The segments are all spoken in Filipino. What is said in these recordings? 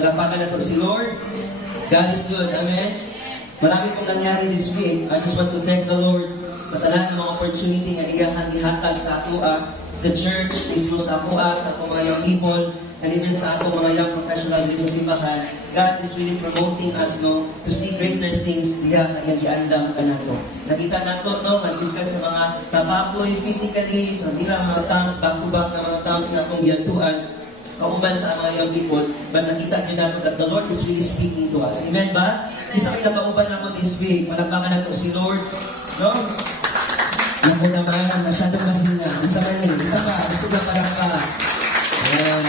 Palakpakan na to si Lord. God is good. Amen? Marami pong nangyari this week. I just want to thank the Lord sa tanan ng mga opportunity nga iyang gihatag sa atua, sa church, mismo sa atua, sa atong mga young people, and even sa atong mga young professional dito sa simbahan. God is really promoting us, no, to see greater things diya na iyang giandam ka nato. Nakita nato, no, mag-iskan sa mga tapapoy physically, sa bilang mga times, back-to-back na mga times na itong giyantuan, kauban sa mga young people, but nakita nyo nato that the Lord is really speaking to us. Amen ba? Isa kayo nakauban nato this week, malakpakan nato si Lord, no? Naku naman, masyadong mahina. Isa mali, isa pa, gusto na parang ka. Ayan.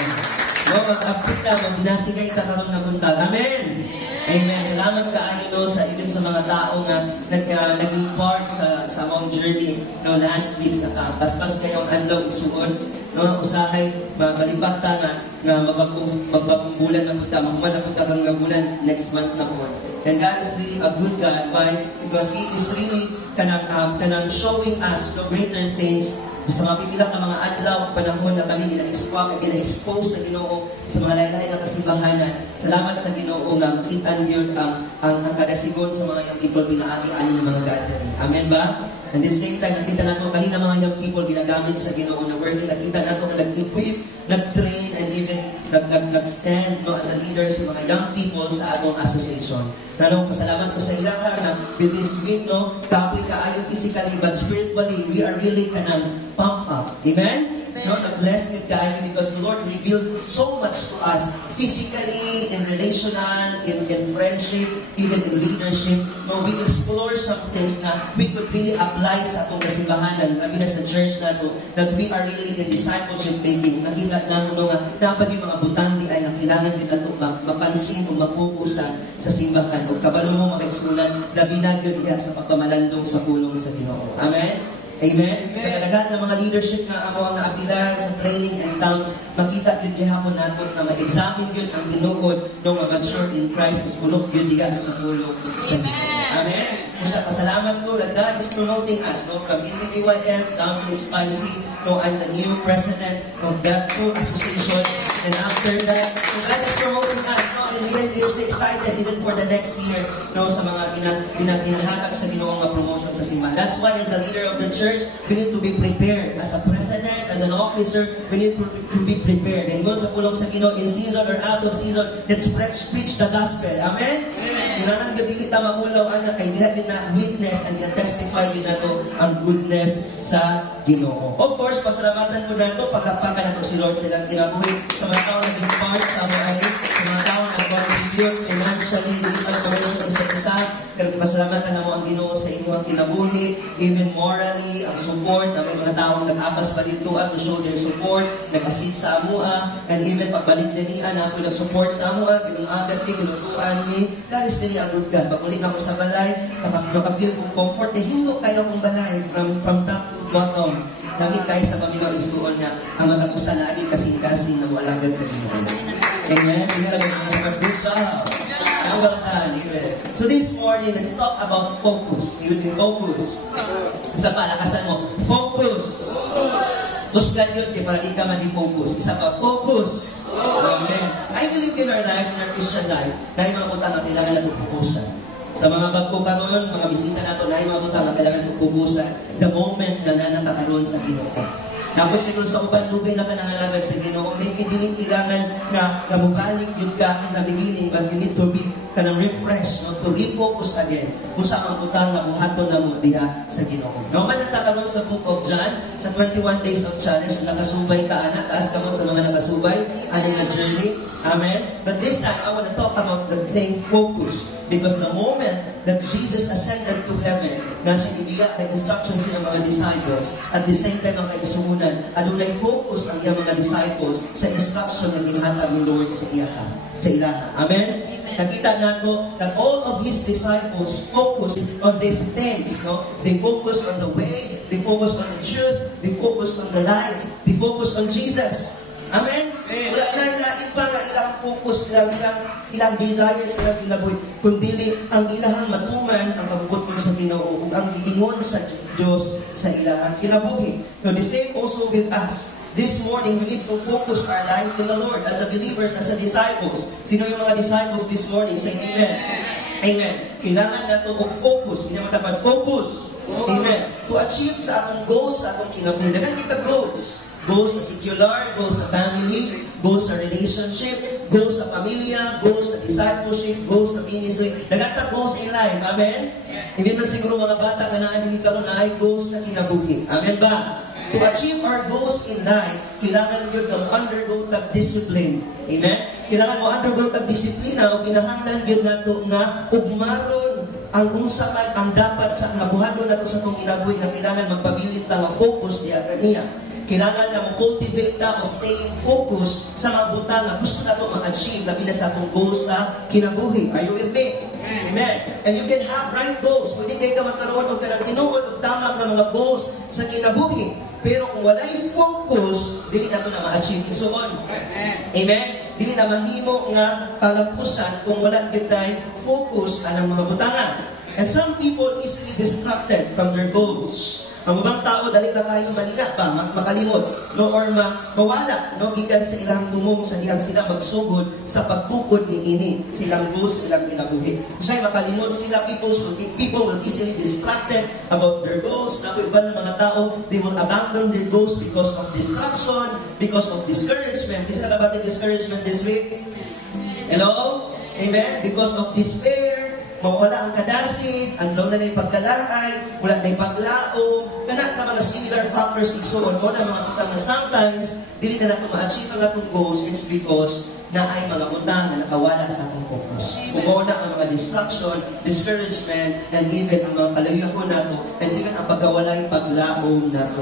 No, mag-update na, mag-binasigay ka karoon na buntag. Amen! Amen. Salamat kaayo, no, sa even sa mga tao na naging part sa mong journey no, last week sa paspas kayong adlaw isuod. No, usahay, malibak ta nga magbagong bulan na punta, mahuman na punta kang bulan next month na po. And God is really a good God. Why? Because He is really kanang showing us the greater things sa mga pipilang ng mga adlaw, panahon na kami gina-expose sa Ginoo sa mga lain-lain na kasimbahanan. Salamat sa Ginoo nga makitaan yun ang kadasigon sa mga young people pinaagi-ani ng mga gathering. Amen ba? And the same time, nakita natin kanina mga young people ginagamit sa Ginoo na working. Nakita natin na nag-equip, nag-train, and even nag-stand no, as a leader sa mga young people sa atong association. Pero pasalamat ko sa ilaha na with this week, no, kapoy kaayo physically but spiritually, we are really kanang pump up. Amen? No, na-bless with kaayo because the Lord revealed so much to us physically, in relational, in friendship, even in leadership. No, we explore some things na we could really apply sa atong kasimbahanan, kami na sa church na to, that we are really in discipleship making. Nakita namin nga, dapat yung mga butang di ay kailangan din nato mapansin o mapukusan sa simbahan. Kung kabalo mo makaigsunan, labi na yun sa pagpamalandong sa pulong sa Ginoo. Amen? Amen? Sa kalagat ng mga leadership na amo ang naapilan sa training and tongues, makita yun gihapon natin na ma-examine yun ang tinuod ng mature in Christ is bulok yun diga sa pulong sa Ginoo. Amen? Musa pasalamat ko that God is promoting us no, from NBYF down to Spicy. No, I'm the new president of that two association. And after that, so God is promoting us. No, and we are so excited even for the next year no, sa mga ginahatag sa Ginoo nga promotion sa simbahan. That's why as a leader of the church, we need to be prepared. As a president, as an officer, we need to be prepared. And sa pulong sa Ginoo, in season or out of season, let's preach the gospel. Amen? Kailangan gabi kita maulaw anak kay dila din na witness and testify din nato ang goodness sa Ginoo. Of course, pasalamatan ko nato pagkapakan nato si Lord silang kinabuhi sa mga tao na naging part sa mga sa mga tao na contribute financially, digital commercial isa-isa. Pero pasalamatan na mo ang Ginoo sa inyong kinabuhi, even morally, ang support na may mga taong nag-apas pa dito at to show their support, nag-assist sa amua, and even pagbalik na niya na ako nag-support sa amua, pinungagat ni, kinutuan ni, that is really a good God. Pag ulit na ako sa balay, nakafeel kong comfort, eh, hindi kayo kong balay from top to bottom. Naging kayo sa Panginoon isuon nga ang matapusan na aging kasing-kasing na walagad sa Ginoo. Amen? Good job. Well done. Amen. So this morning, let's talk about focus. You will be focused. Isa pa, lakasan mo. Focus. Tusgan yun, kaya para di ka mani-focus. Isa pa, focus. Amen. I believe in our life, in our Christian life, dahil mga utang na kailangan natin focusan. Sa mga bagko karon, mga bisita nato, dahil mga utang na kailangan natin focusan the moment na nanatakaroon sa Ginoo. Tapos siguro sa uban lubay na ka nangalagad sa Ginoo, maybe dili kailangan na kabukalik yun ka in the beginning, but you need to be kanang refresh, no? To refocus again kung saan ang utang na buhaton na mo diha sa Ginoo. No, man nagtakaroon sa Book of John, sa 21 Days of Challenge, nakasubay ka anak, taas ka mo sa mga nakasubay, anay na journey. Amen? But this time, I want to talk about the thing focus. Because the moment that Jesus ascended to heaven, na siya ibiyak na instructions sa mga disciples, at the same time, ang kaisunan, adunay focus ang iyang mga disciples sa instruction na ginhatag ni Lord sa ilaha. Amen? Nakita nato that all of His disciples focused on these things. No? They focused on the way, they focused on the truth, they focused on the life, they focused on Jesus. Amen? Wala na ilain pa nga ilang focus, ilang desires, ilang ilaboy, kundi ang ilahang matuman, ang kabubuton sa Ginoo, ug ang giingon sa Diyos sa ilahang kinabuhi. Now, the same also with us. this morning, we need to focus our life in the Lord as a believers, as a disciples. Sino yung mga disciples this morning? Say amen. Amen. Kailangan nato og focus. Hindi mo dapat focus. Amen. To achieve sa atong goals, sa atong kinabuhi. Dagan kita goals. Goals sa secular, goals sa family, goals sa relationship, goals sa pamilya, goals sa discipleship, goals sa ministry. Dagan goals in life. Amen? Hindi man siguro mga bata na naanimig karon na ay goals sa kinabuhi. Amen ba? To achieve our goals in life, kailangan yun ng undergo tag discipline. Amen? Kailangan mo undergo tag disiplina o pinahanglan yun nato nga ugmaron ang unsaman ang dapat sa nabuhaton nato sa itong kinabuhi nga kailangan magpabilit ta nga focus di kaniya. Kailangan na mo-cultivate ta o staying focus sa mga butang na gusto nato ma-achieve labi na sa atong goals sa kinabuhi. Are you with me? Amen. And you can have right goals. Pwede kayo ka magkaroon o kanang tinuod o tama ng mga goals sa kinabuhi. Pero kung wala'y focus, dili na ito na ma-achieve. So on. Amen. Dili na mahimo nga kalampusan kung wala kitay focus anang mga butangan. And some people easily distracted from their goals. Ang ubang tao, dali na kayo malina pa, makalimot, no, or mawala, no, gikan sa ilang tumong sa diyang sila magsugod sa pagtukod ni ini, silang goals, silang kinabuhi. Usay makalimot sila, people will easily distracted about their goals. Naku, iba ng mga tao, they will abandon their goals because of distraction, because of discouragement. Isa na ba yung discouragement this week? Hello? Amen? Because of despair, mawala ang kadasid, ang law na yung pagkalaay, wala na yung paglaom, kana na mga similar factors igsoon mo na mga tutang na sometimes, dili na natin ma-achieve ang atong goals, it's because na ay mga utang na nakawala sa atong focus. Kung na ang mga distraction, discouragement, and even ang mga kalayuan nato, and even ang pagkawalay paglaom nato.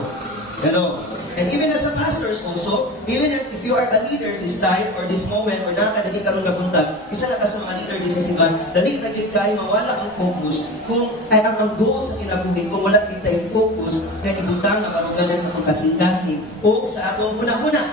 Hello? And even as a pastors also, even if you are a leader this time or this moment or nakakadali ka rin nabuntag, isa na ka sa mga leader din sa simbahan, dali naging kayo mawala ang focus kung ay ang goal sa kinabuhi, kung wala kita focus na ibutang na karuganan sa pagkasing-kasing o sa atong huna-huna.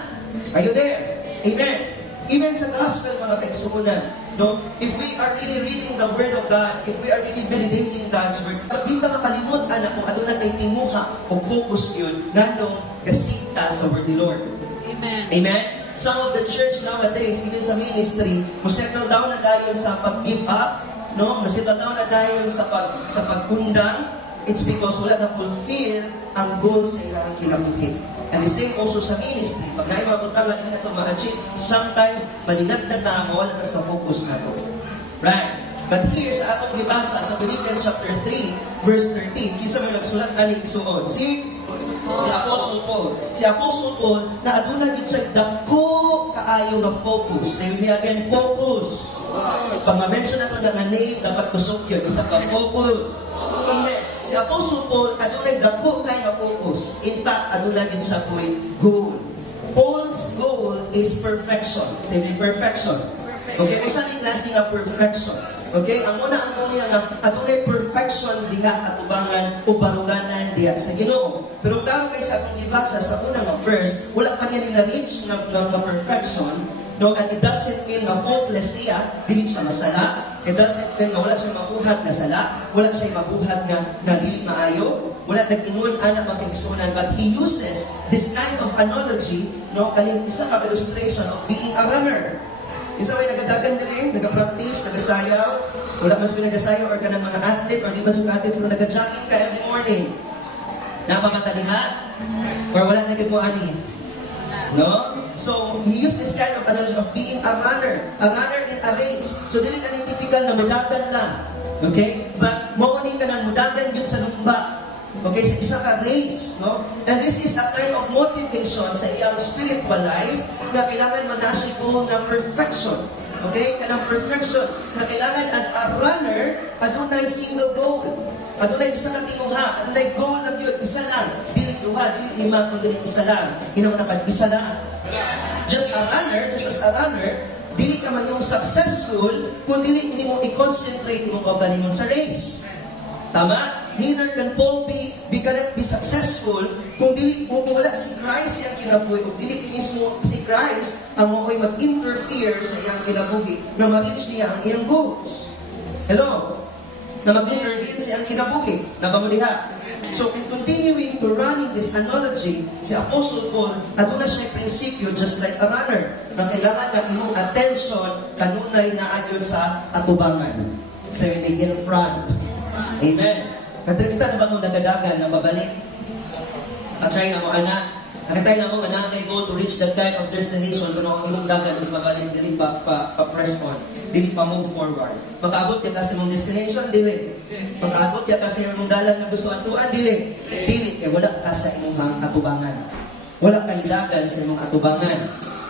Are you there? Amen. Even sa gospel, mga kaigsuunan, no? If we are really reading the Word of God, if we are really meditating God's Word, hindi ka makalimutan na kung ano na tayo tinguha o focus yun, nanong kasita sa Word ni Lord. Amen. Amen? Some of the church nowadays, even sa ministry, musettle down na dahil sa pag-give up, no? Musettle down na dahil sa pagkundang. It's because wala na fulfill ang goal sa ilang kinabuhi. And the same also sa ministry. Pag naimabutang na din ito ma-achieve, sometimes malinagdag na mawala na sa focus na ito. Right? But here sa atong gibasa sa Philippians chapter 3, verse 13, kisa may nagsulat na ni Isuon. Si Apostle Paul. Si Apostle Paul, na aduna gid siya dako kaayo na focus. Say me again, focus. Pag ma-mention na ito ng name, dapat kusok yun. Isa ka, focus. Amen. Si Apostle Paul, adunay dako kay na focus. In fact, adunay din sa ko'y goal. Paul's goal is perfection. Say me, perfection. Okay, kung saan yung klase nga perfection? Okay, ang una ang muna nga, adunay perfection diha atubangan o baruganan diha sa Ginoo. Pero klaro kay sa atong ibasa sa unang verse, wala pa niya na-reach ng perfection. No, and it doesn't mean na faultless siya, dili siya masala. It doesn't mean na wala siya mabuhat na sala, wala siya mabuhat na dili maayo, wala nag-ingon anak makaigsunan, but he uses this kind of analogy, no, kaning isa ka illustration of being a runner. Isa may nagadagan dili, nagapractice, nagasayaw, wala mas nagasayaw or kanang mga athlete or di ba sa athlete pero nagajogging ka every morning. Napamatalihan? Or wala naging mo ani? No? So, he used this kind of analogy of being a runner in a race. So, dili ka ng typical na mudagan lang. Okay? But, maunin ka ng mudagan yun sa lumba. Okay? Sa isa ka race. No? And this is a kind of motivation sa iyang spiritual life na kailangan manasya ko ng perfection. Okay? Kanang perfection na kailangan as a runner, adunay single goal. Adunay isa na tinguha. Adunay goal na yun. Isa lang. Dili duha, dili lima, kung dili isa lang. Hinaman naman, isa lang. Just as a runner, dili ka man yung successful kung dili mo i-concentrate mo kaugalingon sa race. Tama? Neither can Paul cannot be successful kung wala si Christ ang kinabuhi o dili mismo si Christ ang mo'y mag-interfere sa iyang kinabuhi na ma-reach niya ang iyang goals. Hello? Na mag-intervene sa iyang kinabuhi. Nabamuliha. So in continuing to running this analogy, si Apostle Paul, aduna siya prinsipyo just like a runner, na kailangan na imong attention kanunay na adyon sa atubangan. So in front. Amen. Kita na ba mong nagadagan na babalik? Katry na mo, anak. Nakatay na mo, anak, I go to reach that kind of destination, kung ang imong dagan is mabalik, dili pa-press on, dili pa-move forward. Makaabot ka sa imong destination, dili. Makaabot ka sa imong dalan na gusto atuan, dili. Dili, eh wala ka sa imong atubangan. Wala kang dagan sa imong atubangan.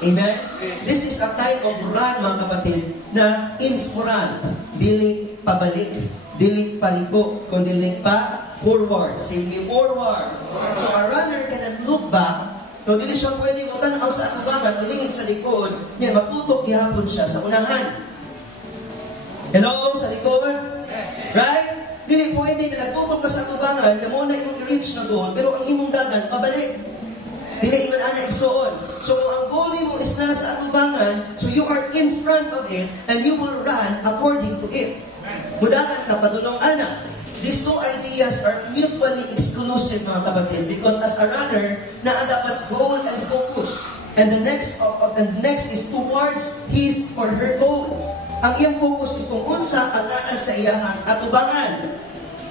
Amen? This is a type of run, mga kapatid, na in front, dili pabalik, dili paliko, kundi dili pa forward. Say me forward. So a runner cannot look back. So dili siya pwede magtanaw sa atubangan, tulingin sa likod, niya matutok gihapon siya sa unahan. Hello, sa likod? Right? Dili pwede na nagtutok ka sa atubangan, kaya mo na yung i-reach na doon, pero ang imong dagan, pabalik. Dili ingon ana igsuon. So kung ang goal mo is nasa atubangan, so you are in front of it and you will run according to it. Budagan ka padulong ana. These two ideas are mutually exclusive, mga kapatid, because as a runner, na dapat goal and focus. And the next is towards his or her goal. Ang iyang focus is kung unsa ang naa sa iyahang atubangan.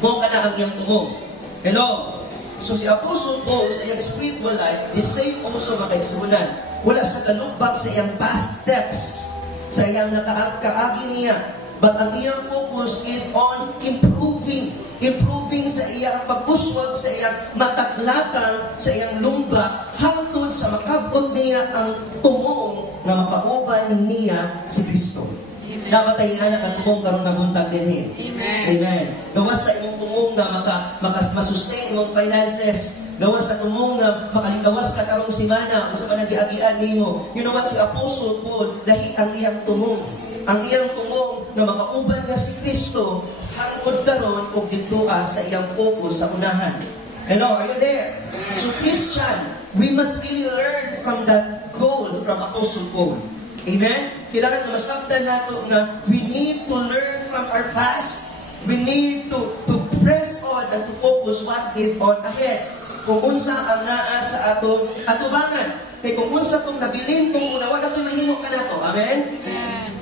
Kung kana ang iyang tumong. Hello? So si Apostle Paul sa iyang spiritual life, the same also makaigsunan. Wala sa kalubag sa iyang past steps, sa iyang nakaagi niya. But ang iyang focus is on improving sa iyang pagkuswag, sa iyang mataglatan, sa iyang lumba, hangtod sa makabot niya ang tumong na makauban niya si Kristo. Namatay niya na katubong karon nabuntag din. Amen. Gawas sa imong tumong na masustain imong finances. Gawas sa tumong na makalikawas ka karong simana kung sa panagiagian nimo. You know what, si Apostle Paul, lahi ang iyang tumong. Ang iyang tumong na makauban niya si Kristo, hangod karon og didtua sa iyang focus sa unahan. Hello, are you there? So Christian, we must really learn from that goal from Apostle Paul. Amen? Kailangan na masabdan nato na we need to learn from our past. We need to press on and to focus what is on ahead. Kung unsa ang naa sa atong atubangan. Kaya kung unsa itong nabilin kung una, wala ito'y mahimo ka na to. Amen?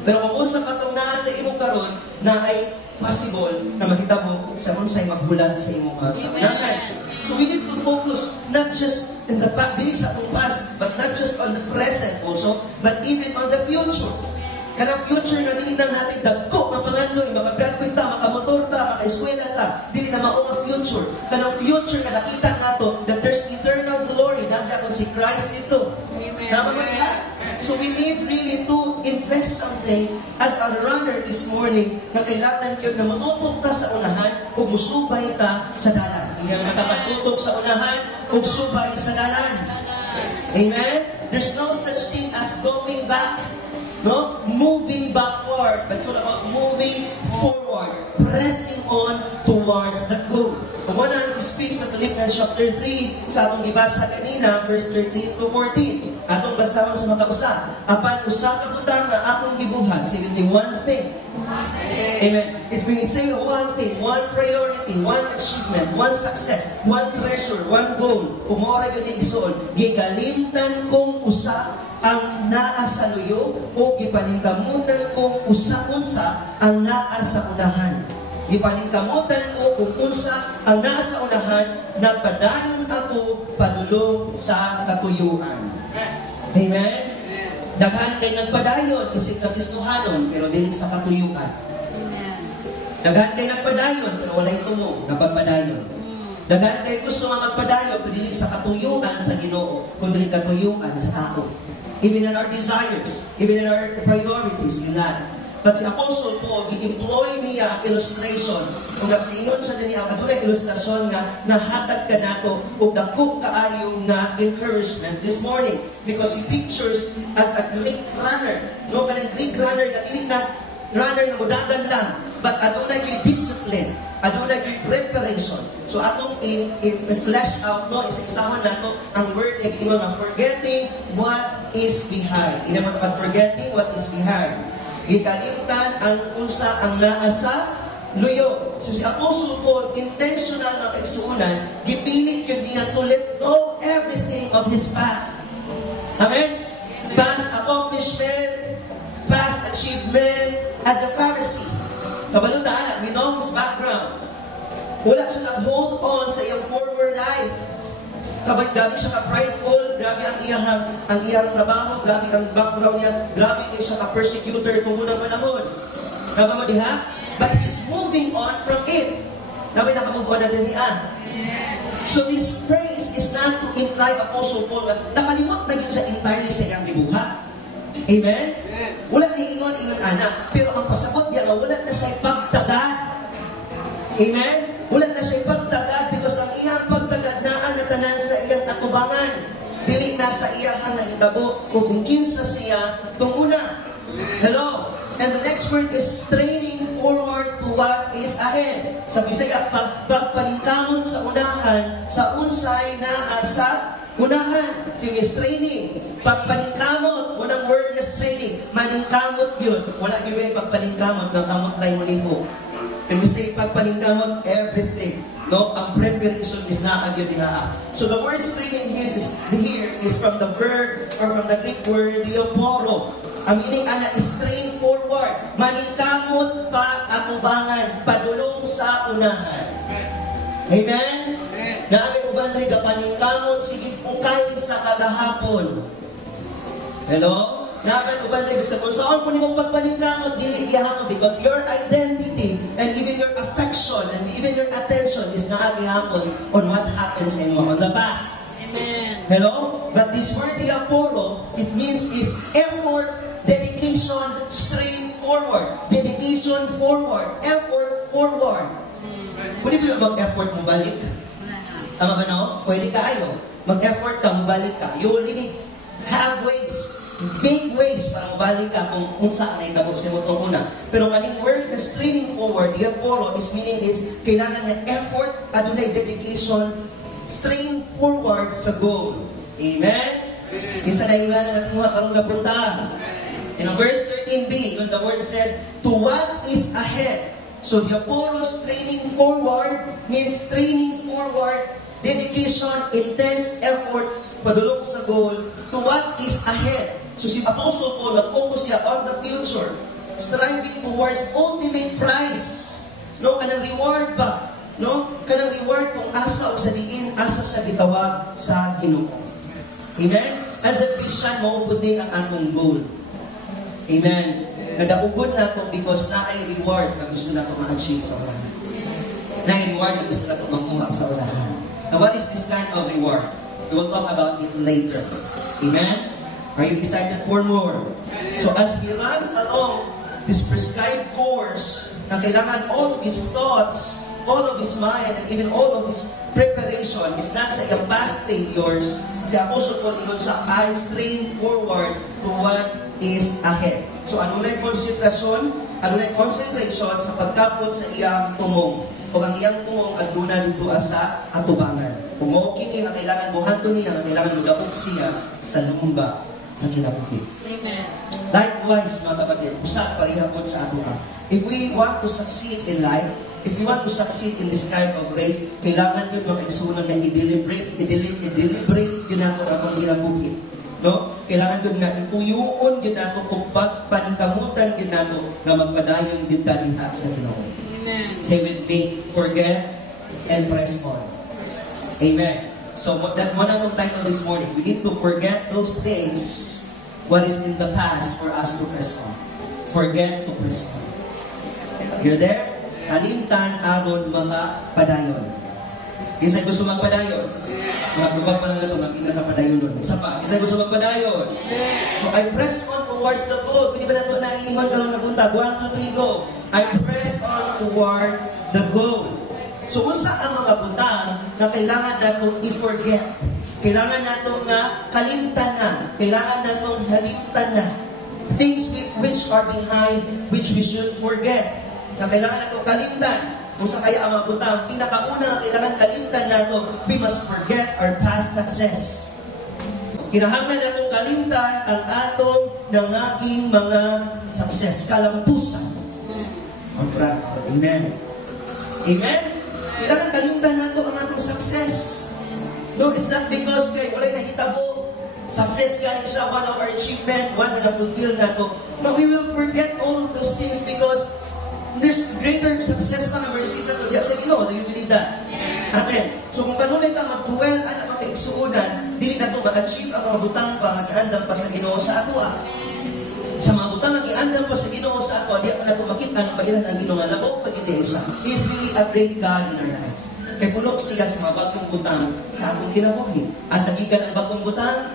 Pero kung unsa pa itong naa sa imo karon na ay possible na makita mo sa unsay maghulat sa imo sa unahan. So we need to focus not just in the past, but not just on the present also, but even on the future. Kanang future na dili na natin dagko nga panganloy, makagraduate ta, makamotor ta, makaeskwela ta, dili na mao nga future. Kanang future na nakita nato that there's eternal glory nanda kon si Christ dito. Tama ba niya? So we need really to invest something as a runner this morning na kailangan yun na matutok ta sa unahan o musubay ta sa dalan. Hindi na makapatutok sa unahan o subay sa dalan. Amen? There's no such thing as going back. No? Moving backward. But it's all about moving forward. Pressing on towards the goal. Kung wala nang speak sa Philippians chapter 3, sa atong ibasa kanina, verse 13 to 14. Atong basahon sa makausa. Apan usa ka butang na akong gibuhat, simply one thing. Amen. It means say one thing, one priority, one achievement, one success, one treasure, one goal. Umora yun yung isuon. Gigalimtan kong usa ang naa sa luyo o gipaningkamutan kong usa-unsa ang naa sa unahan. Gipaningkamutan ko kung unsa ang naa sa unahan na padayon ako padulong sa katuyuan. Amen? Daghan kay nagpadayon isig ka Kristohanon pero dili sa katuyuan. Daghan kay nagpadayon pero walay tumo na pagpadayon. Daghan kay gusto nga magpadayon pero dili sa katuyuan sa Ginoo kundi katuyuan sa tao. Even in our desires, even in our priorities, in that. But si Apostle Paul, gi-employ niya ang illustration. Kung nag-inon sa niya, adunay ilustrasyon nga nahatag ka nato o dako kaayo nga encouragement this morning. Because he pictures as a great runner. No, kanang great runner na dili na runner na mudagan lang. But adunay yung discipline. Adunay yung preparation. So atong i-flesh out, no, isa-isahan nato ang word na forgetting what is behind. Inaman forgetting what is behind. Gikalimtan ang unsa ang naa sa luyo. So si Apostle Paul, intentional na kaigsuunan, gipilit yun niya to let go everything of his past. Amen? Past accomplishment, past achievement as a Pharisee. Kabalutaan, we know his background. Wala siya nag-hold on sa iyang former life. Grabe siya ka-prideful, grabe ang iyang trabaho, grabe ang background niya, grabe kayo siya ka-persecutor kung unang panahon. Grabe mo diha? But he's moving on from it. Grabe nakamove on na din niya. So this praise is not to imply Apostle Paul, nakalimot na yun sa entirely sa iyang dibuha. Amen? Wala na ingon anak, pero ang pasabot niya, wala na siya ipagtagad. Amen? Wala na siya ipagtagad because ang iyang pagtagad naan na tanan sa iyang atubangan. Dili na sa iyang nangitabo o kung kinsa siya tunguna. Hello? And the next word is straining forward to what is ahead. Sa Bisaya, pagpaningkamon sa unahan, sa unsay na sa unahan. Sige, straining. Pagpaningkamot, unang word na straining. Maningkamot yun. Wala yun pagpaningkamot, nakamot lang mo liho. And we say, pagpaningkamot, everything. No, ang preparation is not agad diha. So the word straining here is from the verb or from the Greek word dioporo. Ang meaning ana strain forward, maningkamot pa atubangan, padulong sa unahan. Amen? Naaming uban rin paningkamot sigit ukay sa kagahapon. Hello? Naaming uban rin gusto mo saan po nimong pagpaningkamot dili gihapon because your identity and even your affection and even your attention is not gihapon on what happens in the past. Amen. Hello? But this word diaporo, it means is effort, dedication, strain forward. Dedication forward. Effort forward. Pwede ba mag-effort mo balik? Tama ba no? Pwede kayo. Mag-effort ka, mabalik ka. You will really have ways, big ways para mabalik ka kung saan na itabog sa mo itong una. Pero kaning word na straining forward, diaporo, is meaning is kailangan ng effort, adunay dedication, strain forward sa goal. Amen? Isa na iwan na natin mga karong napunta. In verse 13b, when the word says, to what is ahead. So the Apollos training forward means training forward, dedication, intense effort, padulong sa goal, to what is ahead. So si Apostle Paul, nag-focus siya on the future, striving towards ultimate prize. No, kanang reward ba? No, kanang reward kung asa o sa diin, asa siya gitawag sa Ginoo. Amen? As a Christian, maupod din ang atong goal. Amen. Nadaugod na ito because na-ay reward na gusto na ito ma-achieve sa unahan. Na-ay reward na gusto na ito makuha sa unahan. Now, what is this kind of reward? We will talk about it later. Amen? Are you excited for more? So, as he runs along this prescribed course, na kailangan all of his thoughts, all of his mind, and even all of his preparation is not sa iyang past failures. Si Apostle Paul, ingon siya, I strain forward to what is ahead. So, ano na yung konsentrasyon? Ano na yung concentration sa pagkapot sa iyang tumong? O ang iyang tumong at duna dito sa atubangan. Kung mauking niya, kailangan buhato niya, kailangan mudapog siya sa lumba, sa kinabuhi. Amen. Likewise, mga kapatid, usap parihapon sa atuha. If we want to succeed in life, if we want to succeed in this kind of race, kailangan yun makaigsunan na i-deliberate yun nato ang kinabuhi. No? Kailangan yun nga ituyuon yun nato kung pagpanikamutan yun nato na magpadayon yun diha sa Ginoo. Amen. Say with me, forget and press on. Amen. So that's one of the title this morning. We need to forget those things, what is in the past for us to press on. Forget to press on. You're there? Kalimtan aron mga padayon. Isa gusto magpadayon. Magdubag pa lang ito, mag-ingat na padayon doon. Isa pa, isa gusto magpadayon. So I press on towards the goal. Pwede ba nato naiiman ka lang napunta? 1, 2, 3, go. I press on towards the goal. So kung saan ang mga butang na kailangan nato i-forget. Kailangan nato nga kalimtan na. Kailangan nato halimtan na. Things which are behind, which we should forget. Na kailangan nato kalimtan. Kung sa kaya ang mga butang, pinakauna na kailangan kalimtan nato, we must forget our past success. Kinahanglan natong kalimtan ang atong nangaging mga success, kalampusan. Amen. Amen? Kailangan kalimtan nato ang atong success. No, it's not because kay walay nahitabo. Success galing siya, one of our achievement, one na fulfill nato. But we will forget all of those things because there's greater success pa na receive nato diya sa Ginoo. Do you believe that? Amen. So kung kanunay ka mag-dwell, anak makaigsuunan, dili nato ma-achieve ang mga butang pa, mag-andam pa sa Ginoo sa ato. Sa mga butang nag-iandam pa sa Ginoo sa ato, di ako nato makita ng pailan ang Ginoo nga labok pagindi siya. He is really a great God in our lives. Kay puno sila sa mga bagong butang sa atong kinabuhi. Asagikan ang bagong butang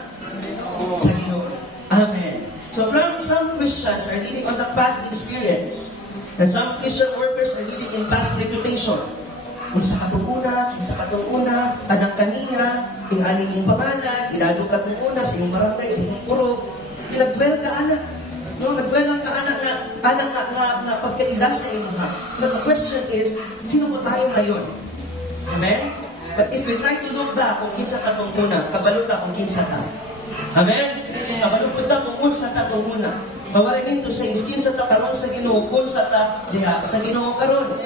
sa Ginoo. Amen. So some Christians are living on the past experience. And some Christian workers are living in past reputation. Kung sa katong una, anang kanina, ingaling yung pangalan, ilalo ka itong una, sa iyong barangay, sa iyong puro, nag-dwell ka anak. No, nag-dwell lang ka anak na pagkailas sa iyong ha. But the question is, sino mo tayo ngayon? Amen? But if we try to look back kung kinsa ka itong una, kabalo ka kung kinsa ka. Amen? Kabalo po ta kung unsa ka itong una. Mawaray nito sa kinsa ta karon sa Ginoo, kunsa ta diha sa Ginoo karon.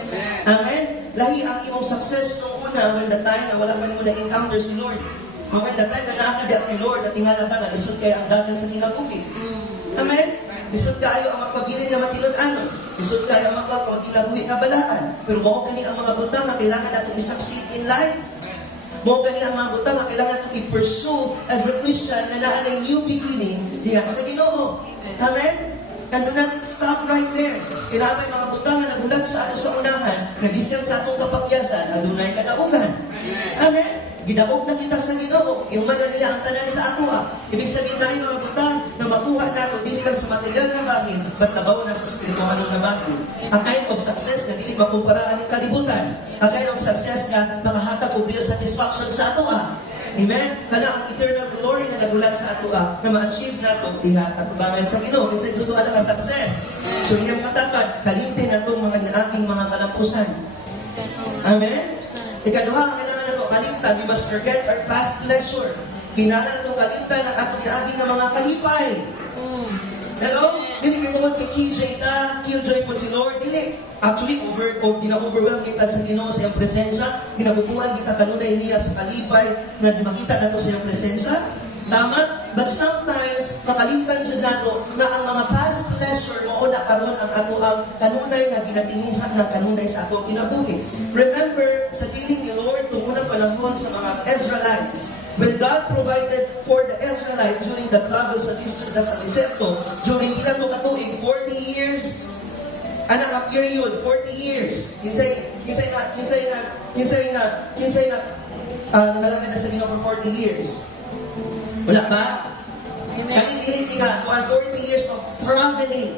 Amen? Lahi ang imong success nung una when the time na wala pa nimo na-encounter si Lord. When the time na naa ka kay Lord at tingala ka na lisod kay ang dagan sa kinabuhi. Amen? Lisod kayo ang magpabilin na matilod-anon. Lisod kayo ang magpagkinabuhi na balaan. Pero mo kani ang mga butang na kailangan natong i-succeed in life. Mo kani ang mga butang na kailangan natong i-pursue as a Christian na naanay new beginning diha sa Ginoo. Amen? And do not stop right there. Kailangan mga butang na nagulat sa ato sa unahan, nagiskan sa atong kapakyasan, adunay kadaugan. Amen? Gidaog na kita sa Ginoo, iuman na nila ang tanan sa ato. Ibig sabihin na yung mga butang na makuha nato, dili lang sa material na bagay, but nabaw na sa spiritual na bagay. Ang kind of success na dili makumpara ang kalibutan. Ang kind of success na makahatag o real satisfaction sa ato. Amen? Kana ang eternal glory na nagulat sa ato na ma-achieve nato diha katubangan sa Ginoo. Minsan gusto ka na success. So hindi ang matapat, kalimtin natong mga niating mga kalampusan. Amen? Ikaduha, kailangan nato kalimtan, we must forget our past pleasure. Kinahanglan natong kalimtan ang atong niaging na mga kalipay. Hello? Dili kayo naman kay killjoy po si Lord. Dili. Actually, gina-overwhelm kita sa Ginoo sa iyang presensya. Ginabubuan kita kanunay niya sa kalipay na makita nato sa iyang presensya. Tama? But sometimes, makalimtan siya nato na ang mga past pleasure mo na karon ang ato ang kanunay na ginatinguhan na kanunay sa ato kinabuhi. Remember, sa tiling ni Lord, tungunang panahon sa mga Israelites, when God provided for the Israelites during the travels sa Desierto, during ilang mo katuig, 40 years, anang period, 40 years. Kinsay na nalalagay na sa Ginoo for 40 years. Wala ba? Kami nga, 40 years of traveling.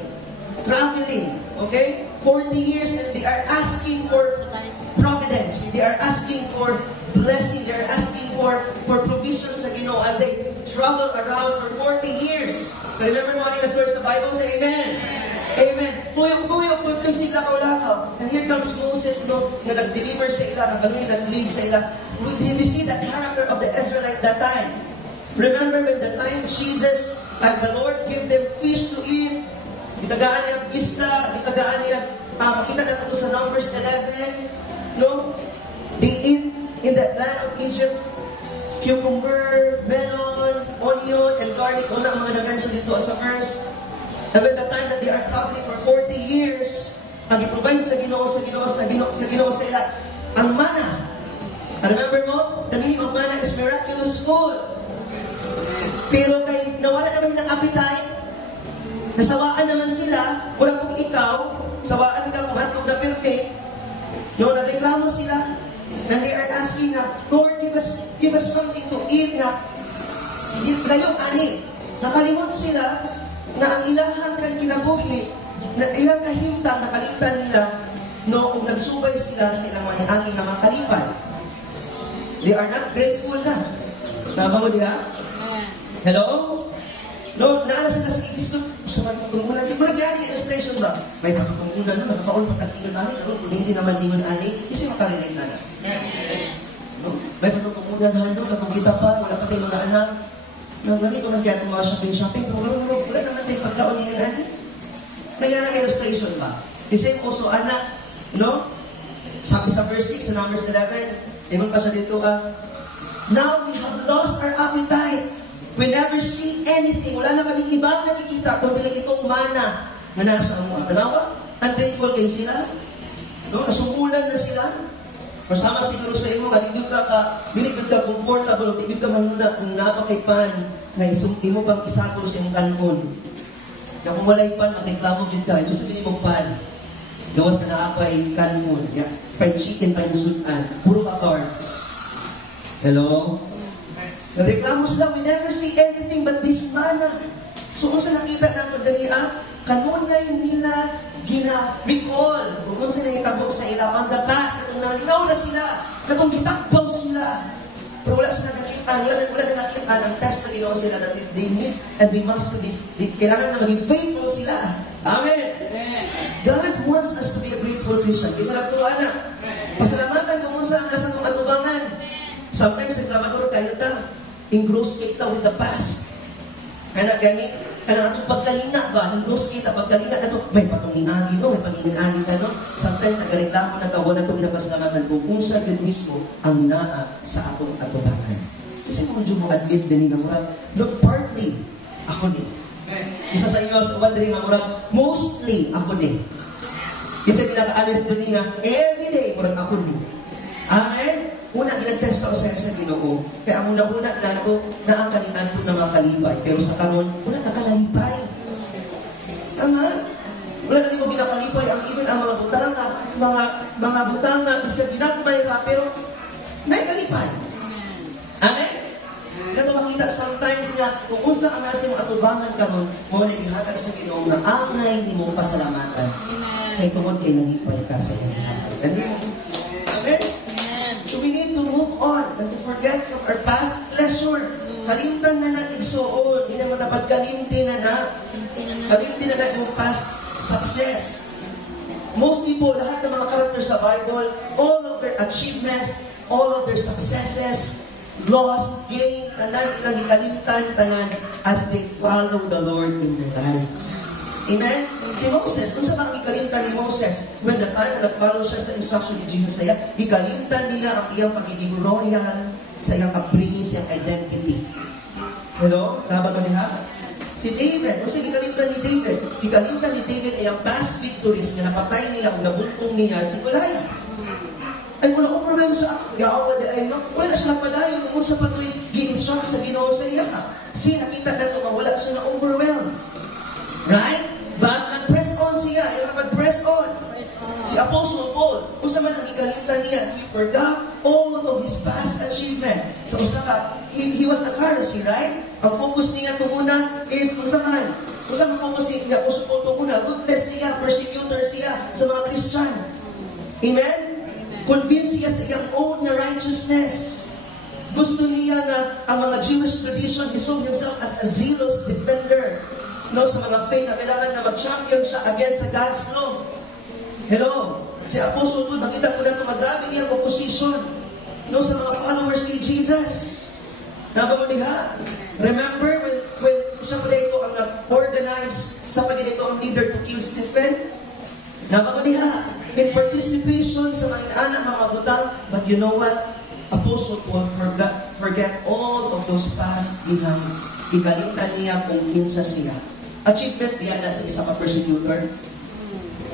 Okay? 40 years and they are asking for providence. They are asking for blessing. They are asking for provision sa Ginoo as they travel around for 40 years. Remember mo ang story sa Bible? Say amen. Amen. Tuyok sila kaulakaw. And here comes Moses, no, na nag-deliver sa ila, nag-lead sa ila. We see the character of the Israelite that time. Remember when the time Jesus and the Lord gave them fish to eat, itagaan niya isda, itagaan niya, makita na ito sa Numbers 11, no? They eat in the land of Egypt, cucumber, melon, onion, and garlic. Una ang mga na-mention dito sa verse. And when the time that they are traveling for 40 years, ang i-provide sa Ginoo sa ila, ang mana. Remember mo? The meaning of mana is miraculous food. Pero kay nawala naman ng appetite, nasawaan naman sila, wala kong ikaw, sawaan ka kung hatog na perfect, no, nareklamo sila, and they are asking na, Lord, give us something to eat na, ngayon, ani, nakalimot sila, na ang ilahang kang kinabuhi, na ilang kahintang nakalimtan nila, no, kung nagsubay sila mga angin na makalipay. They are not grateful na. Nabago diha? Hello? No, naala sila sa Kristo sa matutungkulan. Di ba nagyari illustration ba? May patutungkulan na, nakakaon pagkatingon ani, karon kung hindi naman ningon ani, kasi makarinay na. No? May patutungkulan na, kapag kita pa, wala pa tayo mga anak. Nangani ko nagyari mga shopping, pero wala naman tayo pagkaon niya ani. Nagyari illustration ba? The same also, anak, no? Sabi sa verse 6 sa Numbers 11, ingon pa siya dito, now we have lost our appetite. We never see anything. Wala na kami ibang nakikita kundi lang itong mana na nasa mga. Tanawa? Ungrateful kayo sila? No? Nasumulan na sila? Masama siguro sa imo, hindi ka comfortable, hindi ka manuna kung napakaipan na isumti mo pang isakol sa inyong kanon. Na kung walay pan, makiklamo din ka. Gusto din mo pan. Gawa sa naapay kanon. Yeah. Fried chicken pa yung sudan. Puro ka carbs. Hello? Nagreklamo sila, we never see anything but this manna. So kung sa nakita natin dali, kanon ngayon nila gina-recall. Kung sa nangitabog sa ila, on the past, katong nalinaw na sila, katong gitakbaw sila. Pero wala sila nakita, wala na nakita ng test sa ginawa sila that they need and they must be, kailangan na maging faithful sila. Amen! God wants us to be a grateful Christian. Kaya sa nagturuan na, pasalamatan kung sa nasa itong atubangan. Sometimes, reklamador kayo ta, engross kita with the past. Kaya gani, kaya atong pagkalina ba, engross kita, pagkalina na to, may patunginagi no, may panginginagi na no. Sometimes, nagreklamo na tawa na ito, pinapasalamatan kung sa God mismo ang naa sa atong atubangan. Kasi kung medyo mo admit din nga murag, look, partly, ako ni. Isa sa inyo, sa uban rin nga murag, mostly, ako ni. Kasi pinaka-honest din nga, everyday, murag ako ni. Amen? Una, ginag-test ako sa Ginoo. Kaya ang una-una na ito, naangkalinan ko na makalipay. Pero sa kanon, wala nakalalipay. Tama? Wala na rin mo binakalipay. Ang even ang mga butanga, mga butanga, bis na ginagmay ka, pero naikalipay. Amen? Kato makita sometimes nga, kung unsa ang nasa mong atubangan ka nun, mo nagihatag sa Ginoo na angay ni mo pasalamatan. Kaya tungkol kay nalipay ka sa iyong hatag. Amen? So we need to move on and to forget from our past pleasure. Kalimtan na na igsoon. Hindi naman dapat kalimtin na na. Kalimtin na na yung past success. Most people, lahat ng mga characters sa Bible, all of their achievements, all of their successes, lost, gain, tanan, ilang ikalimtan, tanan, as they follow the Lord in their lives. Amen? Si Moses, kung saan ang ikalimtan ni Moses, when the time na nag-follow siya sa instruction ni Jesus saya, ikalimtan niya ang iyang pagiging royal sa iyang upbringing, sa iyang identity. Hello? Laban mo niya? Si David, kung saan ikalimtan ni David? Ikalimtan ni David ay ang past victories na napatay nila o nabuntong niya si Goliath. Ay mula overwhelmed siya, yawa na ay no, wala siya napadayo kung sa patuloy gi-instruct sa Ginoo sa iya. Si nakita na ito, mawala siya na overwhelmed. Right? But nag-press on siya. Yung nag-press on. Si Apostle Paul, usa man ang ikalimtan niya, he forgot all of his past achievement. So usa ka, he was a Pharisee, right? Ang focus niya ito muna is, usa man ang focus niya, Apostle Paul ito muna, ruthless siya, persecutor siya sa mga Christian. Amen? Convinced siya sa iyang own na righteousness. Gusto niya na ang mga Jewish tradition, he saw himself as a zealous defender. No, sa mga faith na kailangan na mag-champion siya against sa God's law. Hello? Si Apostle Paul, makita ko na ito, magrabi niyang opposition. No, sa mga followers kay Jesus. Nabamuniha. Remember when siya pa ito ang nag-organize sa pagiging ito ang leader to kill Stephen? Nabamuniha. In participation sa mga anak, mga butang, but you know what? Apostle Paul forget all of those past ikalimtan niya kung kinsa siya. Achievement niya na sa isang persecutor.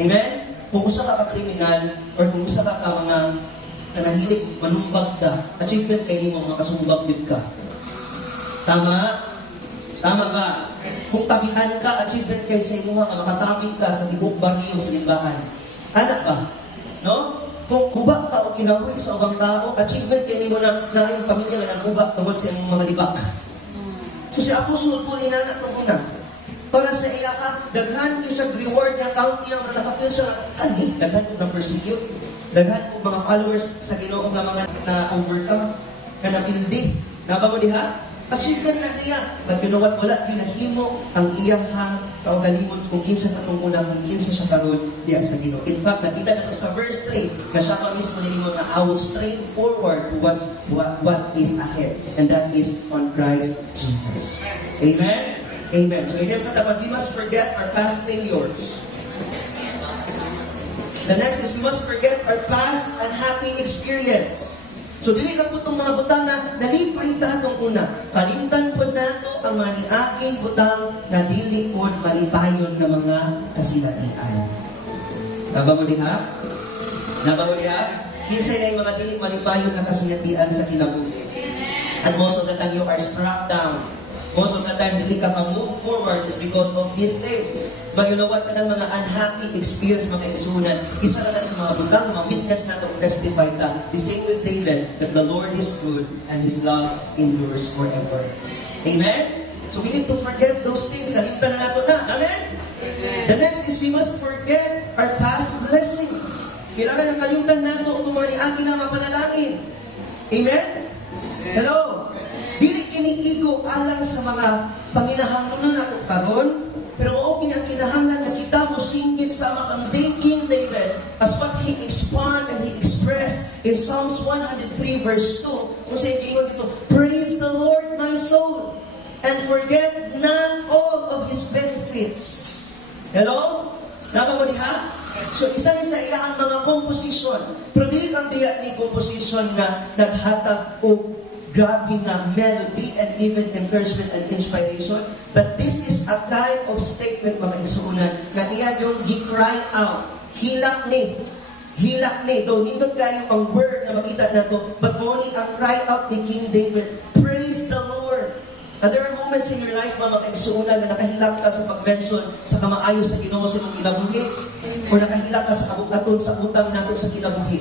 Amen? Kung usa ka kriminal or kung usa ka mga kanahilig manumbag ka, achievement kay nimo makasumbag yun ka. Tama? Tama ba? Kung tabihan ka, achievement kay sa imo nga makatabig ka sa tibok baryo sa limbahan. Anak ba? No? Kung hubak ka o kinabuhi sa ubang tao, achievement kay nimo na ang pamilya na naghubak tungkol sa imong mga libak. So si Apostle Paul inanak ito muna. Para sa iya ka, daghan siya reward niya, count niya, nakafeel siya, ani, daghan ko na persecute, daghan ko mga followers sa Ginoo nga mga na-overcome, na napildi. Naba mo diha? Achievement na niya. But you know what? Wala yun nahimo ang iyang kaugalimon kung kinsa na itong unang, kung kinsa siya karoon diya sa Ginoo. In fact, nakita na sa verse 3, na siya pa mismo nilimon na I will strain forward to what is ahead. And that is on Christ Jesus. Amen? Amen. So, we must forget our past failures. The next is we must forget our past unhappy experience. So, dili lang po itong mga butang na nalipay datong una. Kalimtan po nato ang mga niaging butang na dili po malipayon ng mga kasinatian. Nabamuliha? Nabamuliha? Kinsay na yung mga dili malipayon na kasinatian sa kinabuhi. And most of the time, you are struck down. Most of the time, dili ka move forward is because of these things. But you know what? Kanang mga unhappy experience, mga isunan, isa na lang sa mga butang, mga witness na itong testify ta. The same with David, that the Lord is good and His love endures forever. Amen? So we need to forget those things. Kalimtan na nato na. Amen? Amen? The next is we must forget our past blessing. Kailangan ang kalimtan nato kung mga niagi na mapanalangin. Amen? Hello? Dili kinikigo alang sa mga panginahanglan nato karon, pero mao kini ang kinahanglan na kita mo singkit sa matang King David as what he expound and he expressed in Psalms 103 verse 2. Kung sa ingon dito, praise the Lord my soul and forget none all of His benefits. Hello? Nama mo diha? So isa sa iya ang mga composition, pero dili ang diya ni composition na naghatag og grabe na melody and even encouragement and inspiration. But this is a kind of statement, mga isuunan, na iya yung gi-cry out. Hilak ni. Though nindot kayo ang word na makita na to, but only ang cry out ni King David, praise the Lord. And there are moments in your life, mga isuunan, na nakahilak ka sa pag-mention sa kamaayo sa Ginoo sa imong kinabuhi, o nakahilak ka sa kabug-aton sa utang nato sa kinabuhi.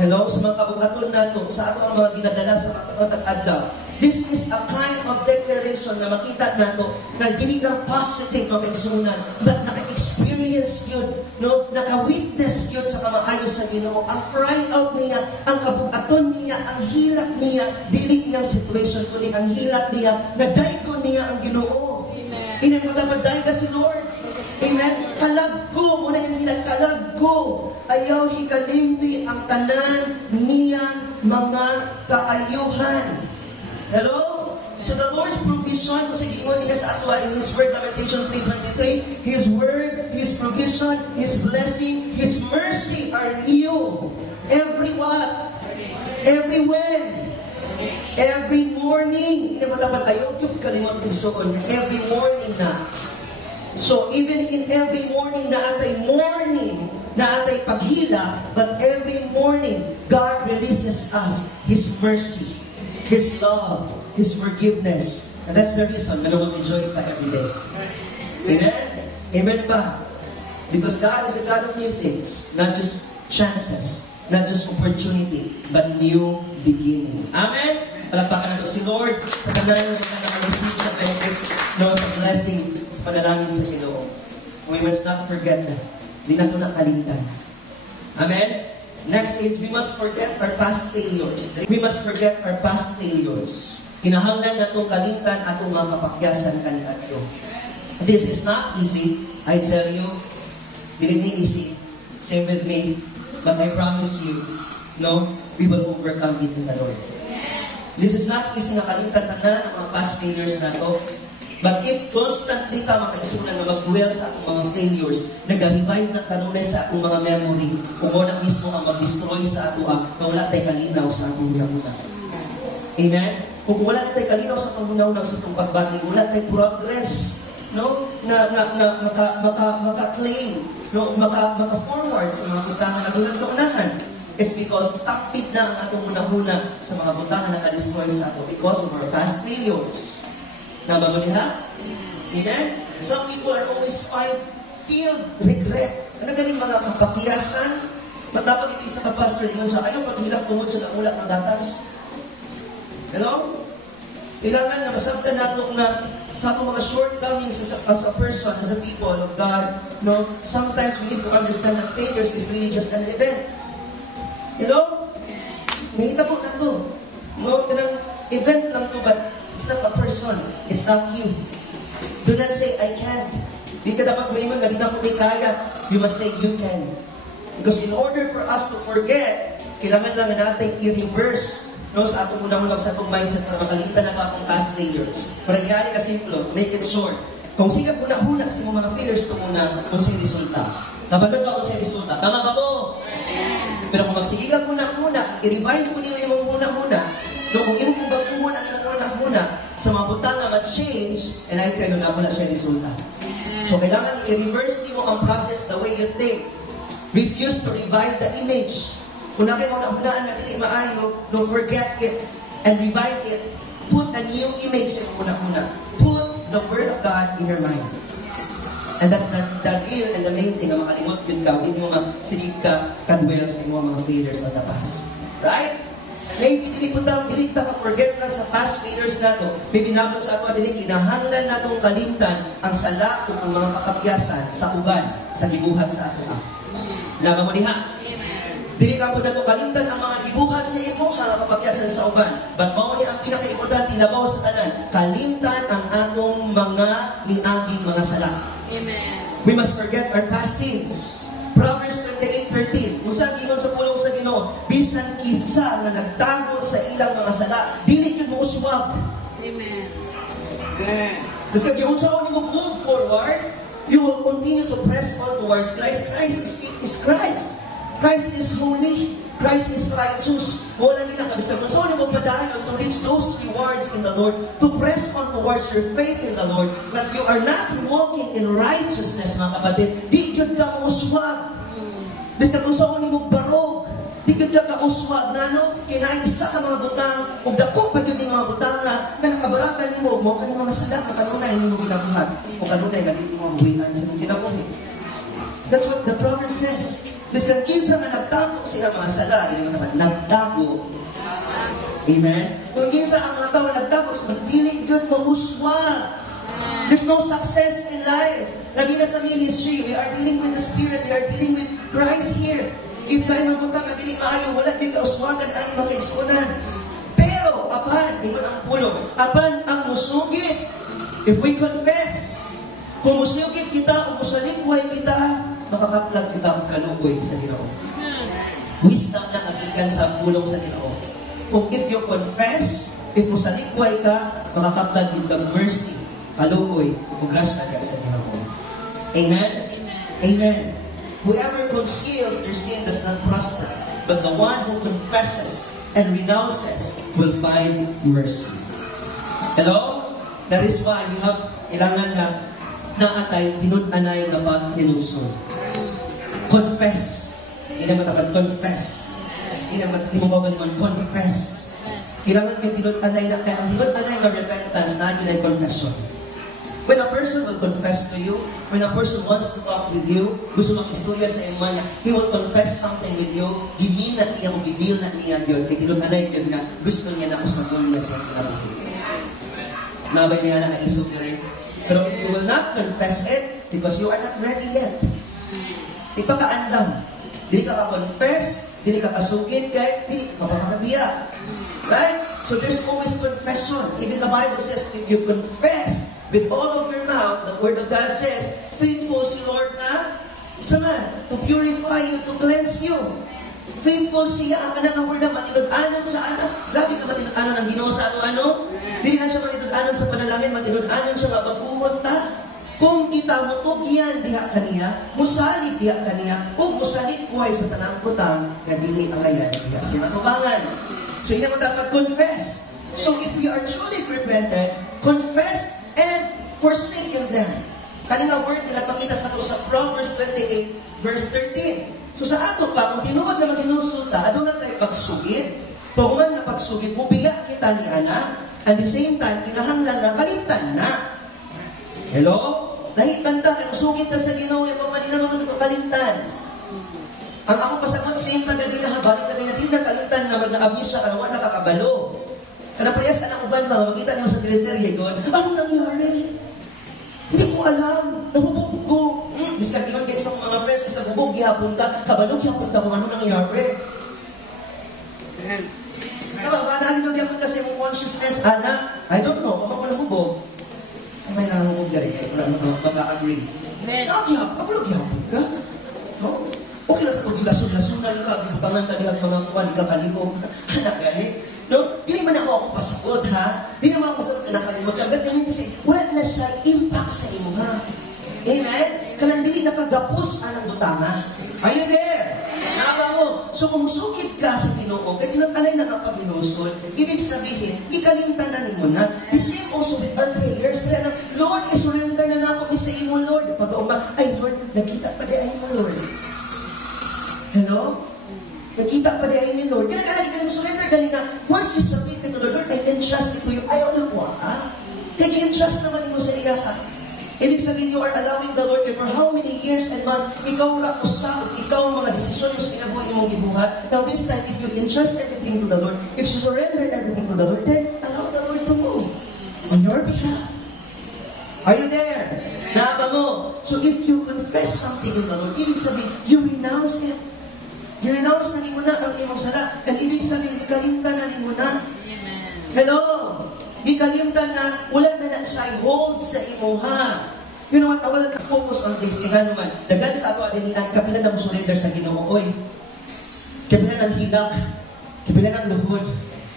Hello, sa mga kabugaton nato, sa ato ang mga ginadala sa mga adlaw. This is a kind of declaration na makita nato na hindi lang positive na kaigsunan, but naka-experience yun, no? Naka-witness yun sa kamaayo sa Ginoo. Ang cry out niya, ang kabugaton niya, ang hilak niya, dili niyang situation, kundi ang hilak niya, na daikon niya ang Ginoo. Amen. Inamagdapaday ka si Lord. Amen? Kalagko, muna yung hilang kalagko. Ayaw hikalimti ang tanan niyang mga kaayuhan. Hello? So the Lord's provision, kung sige ingon niya sa atwa in His Word, Lamentation 3:23, His Word, His provision, His blessing, His mercy are new. Every what? Everywhere. Every morning. Hindi mo dapat ayaw yung kalimot ng soon. Every morning na. So, even in every morning na atay paghila, but every morning, God releases us His mercy, His love, His forgiveness. And that's the reason that we will rejoice pa every day. Amen? Amen ba? Because God is a God of new things, not just chances, not just opportunity, but new beginning. Amen? Palakpakan nato si Lord sa kanayon sa kanyang receive sa benefit, no, sa blessing, sa panalangin sa Ginoo. We must not forget that. Di na ito nakalimtan. Amen? Next is, we must forget our past failures. We must forget our past failures. Kinahanglan na itong kalimtan atong mga kapakyasan kaniadto. This is not easy, I tell you. Hindi easy. Same with me. But I promise you, no, we will overcome it in the Lord. This is not easy na kalimtan na ang mga past failures na ito. But if constantly ka makaisunan na mag-dwell sa atong mga failures, nag-revive na kanunay sa atong mga memory, kung wala mismo ang mag-destroy sa ato na wala tayo kalinaw sa atong una-una. Amen? Kung wala tayo kalinaw sa pangunaw sa atong pagbati, wala tayo progress, no? Maka-claim, no? Maka-forward sa mga butangan na gulat sa unahan. It's because stampede na ang atong una-una sa mga butangan na ka-destroy sa ato because of our past failures. Nababaliha? Amen? Some people are always filled regret. Ano galing mga kapakiyasan? Matapag ito isa ka pastor, ingon siya, ayaw paghilak tungod sa naulak na datas. Hello? Kailangan na masabtan natin na sa atong mga shortcomings as a person, as a people of God, no? Sometimes we need to understand that failures is really just an event. Hello? Nahita po na to. No? Kanang event lang to, but it's not a person. It's not you. Do not say, I can't. Di ka dapat maingon na di na ko kaya. You must say, you can. Because in order for us to forget, kailangan lang natin i-reverse, no, sa atong unang sa atong mindset para makalimutan na atong past failures. Para iyari ka simple, make it short. Kung siga huna-huna sa mga failures ito muna, kung siyang resulta. Kabalo ka kung siya resulta. Tama ba ko? Pero kung magsigigan muna, i-revive ko niyo yung muna. No, kung imo kong baguhon ang muna, sa mga butang na ma-change, and I tell you na wala siya resulta. So, kailangan i-reverse niyo ang process the way you think. Refuse to revive the image. Kung nakin mo na dili maayo, don't forget it and revive it. Put a new image sa muna. Put the Word of God in your mind. And that's the real and the main thing. Ang makalimot yun ka, hindi mo masilig ka kadwell sa mga failures of the past. Right? Maybe dili ka forget lang sa past failures na to. May binabot sa ato, dili kinahanglan na itong kalimtan ang sala o ang mga kapagyasan sa uban, sa gibuhat sa ato. Naman mo diha. Dili ka po na ito kalimtan ang mga gibuhat sa imo, ang kapagyasan sa uban. But mao ni ang pinaka-importante, labaw sa tanan, kalimtan ang atong mga niaging mga sala. Amen. We must forget our past sins. Proverbs 28:13. Usa giingon sa pulong sa Ginoo, bisan kisa nga nagtago sa ilang mga sala, dili gyud mo uswag. Amen. Basta gyud sa mo move forward, you will continue to press on towards Christ. Christ is Christ. Christ is holy. Christ is righteous. Wala nila kabisa. So, ano mo padayon to reach those rewards in the Lord, to press on towards your faith in the Lord, that you are not walking in righteousness, mga kapatid. Di yun ka uswag. Basta kung saan mo barog, di yun ka uswag na, no? Kinaisa ka mga butang, o dako pa yun yung mga butang na nakabaratan mo ka ng mga salat, o kanunay mo ginabuhat, o kanunay ka dito mo buwian sa mga ginabuhin. That's what the proverb says. Basta kinsa nga nagtago sila mga sala, yung mga nagtago. Amen? Kung kinsa ang mga tao nagtago, mas dili yun mahuswa. There's no success in life. Labi na sa ministry, we are dealing with the Spirit, we are dealing with Christ here. If kayo mabuntang na dili maayo, wala din kauswagan ang mga kaisunan. Pero, apan, ito ang pulo, apan ang musugit, if we confess, kung musugit kita, kung musalikway kita, makakaplag kita ang kalugoy sa Ginoo. Wisdom na kagikan sa pulong sa Ginoo. Kung if you confess, if musalikway ka, makakaplag kita mercy, kalugoy, o grasya ka sa Ginoo. Amen? Amen. Whoever conceals their sin does not prosper, but the one who confesses and renounces will find mercy. Hello? That is why you have kailangan na atay tinud-anay nga paghinusod. Confess. Hindi na matapat, confess. Hindi na matapat, confess. Kailangan may tinud-anay na kaya ang tinud-anay na repentance na yun ay confession. When a person will confess to you, when a person wants to talk with you, gusto mag-istorya sa ima niya, he will confess something with you, gimin na niya, magidil na niya yun, kaya tinud-anay yun na gusto niya na usagon niya sa kinabuhi. Nabay niya na naisog niya rin. Pero if you will not confess it, because you are not ready yet, di pa kaandam. Di ka ka-confess, di ka kasugin, kaya di ka makakabiya. Right? So there's always confession. Even the Bible says, if you confess with all of your mouth, the Word of God says, faithful si Lord na, sama, to purify you, to cleanse you. Faithful siya, ang kanang word na matinod-anon sa ano. Grabe ka matinod-anon ang Ginoo sa ano-ano. Dili na siya matinod-anon sa panalangin, matinod-anon siya nga pagbuhon ta. Kung kita mo tugyan diha kaniya, musalit diha kaniya, o musalit kuhay sa tanang kutang, nga dili ang ayan diha sa matubangan. So yun naman dapat confess. So if we are truly repentant, confess and forsaken them. Kanina word nila pakita sa to sa Proverbs 28 verse 13. So sa ato pa, kung tinuod na mag-inusulta, adun na tayo pagsugid. Pahuman na pagsugid, mubiga kita ni Ana, at the same time, kinahanglan na kalimtan na. Hello? Nahitan ta, kaya sugid na sa Ginoo, yung pamanina naman ito kalimtan. Ang ako pasagot sa iyong tagadina, balik na din na kalimtan na mag-naabis siya, kalawa nakakabalo. Kada priyas ka ng uban ba, makita niyo sa teleserye ko, ano nangyari? Hindi ko alam, nahubog ko. Bis ka ginon kayo sa mga friends, bis ka hubog, gihapon ka, kabalog gihapon ka kung ano nangyari. Naalala mo gihapon kasi yung consciousness, ana, I don't know, kung ako nahubog. Sa may nahubog na rin, kaya wala mag-agree. Kabalog gihapon ka? No? Okay lang ito, gilasun-lasunan ka, gibutangan ka dihat mga kuwan, di ka kalimog. Anak gani. No? Hindi man ako pasakot, ha? Hindi naman ako pasakot na nakalimog. But kami kasi, wala na siya impact sa imo, ha? Amen? Kanang dili nakagapos anang butanga. Are you there? Naba mo. So kung sukid ka sa Ginoo, kaya tinantanay na nakapabinusol, ibig sabihin, ikalimtanan mo na. The same also with our prayers. Kaya Lord, isurrender na ako ni sa imo, Lord. Pag-uuma, ay Lord, nakita pa di ay mo, Lord. Hello? Nakita pa di ay ni Lord. Kaya ka mo surrender ganina. Once you submit it to the Lord, I entrust it to you. Ayaw na ko, ha? Kaya i-entrust naman mo sa iya ka. Ibig sabihin, you are allowing the Lord for how many years and months, ikaw ra usab, ikaw ang mga desisyon yung kinabuhi mong gibuhat. Now this time, if you entrust everything to the Lord, if you surrender everything to the Lord, then allow the Lord to move on your behalf. Are you there? Naba mo. So if you confess something to the Lord, ibig sabihin, you renounce it. You renounce na mo na ang imong sala. And ibig sabihin, ikalimtan na mo na. Hello? Ikalimtan na, wala na siya hold sa imuha. You know what? I will focus on this. Kaya naman, dagan sa ato adinian, kapila na mo surrender sa Ginoo. Oy, kapila ng hinak, kapila ng luhod.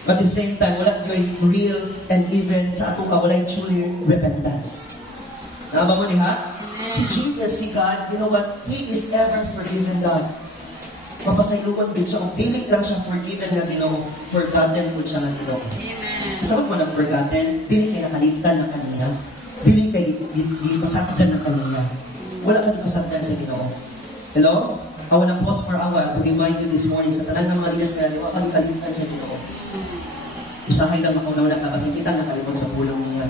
But at the same time, wala yung real and even sa ato ka, wala yung truly repentance. Nakaba mo niha? Si Jesus, si God, you know what? He is ever forgiven God. Mapasaylukan din siya, kung piling lang siya forgiven na Ginoo, forgotten po siya na Ginoo. Kasabot mo na forgotten, dili kayo nakalimtan ng kanina. Dili kayo ipasakdan ng kanina. Wala ka ipasakdan sa Ginoo. Hello? I want to pause for a while to remind you this morning sa tanan ng mga leaders na wala ka ikalimtan sa Ginoo. Usahay lang makunaw na ka, kasi kita nakalimot sa pulong niya.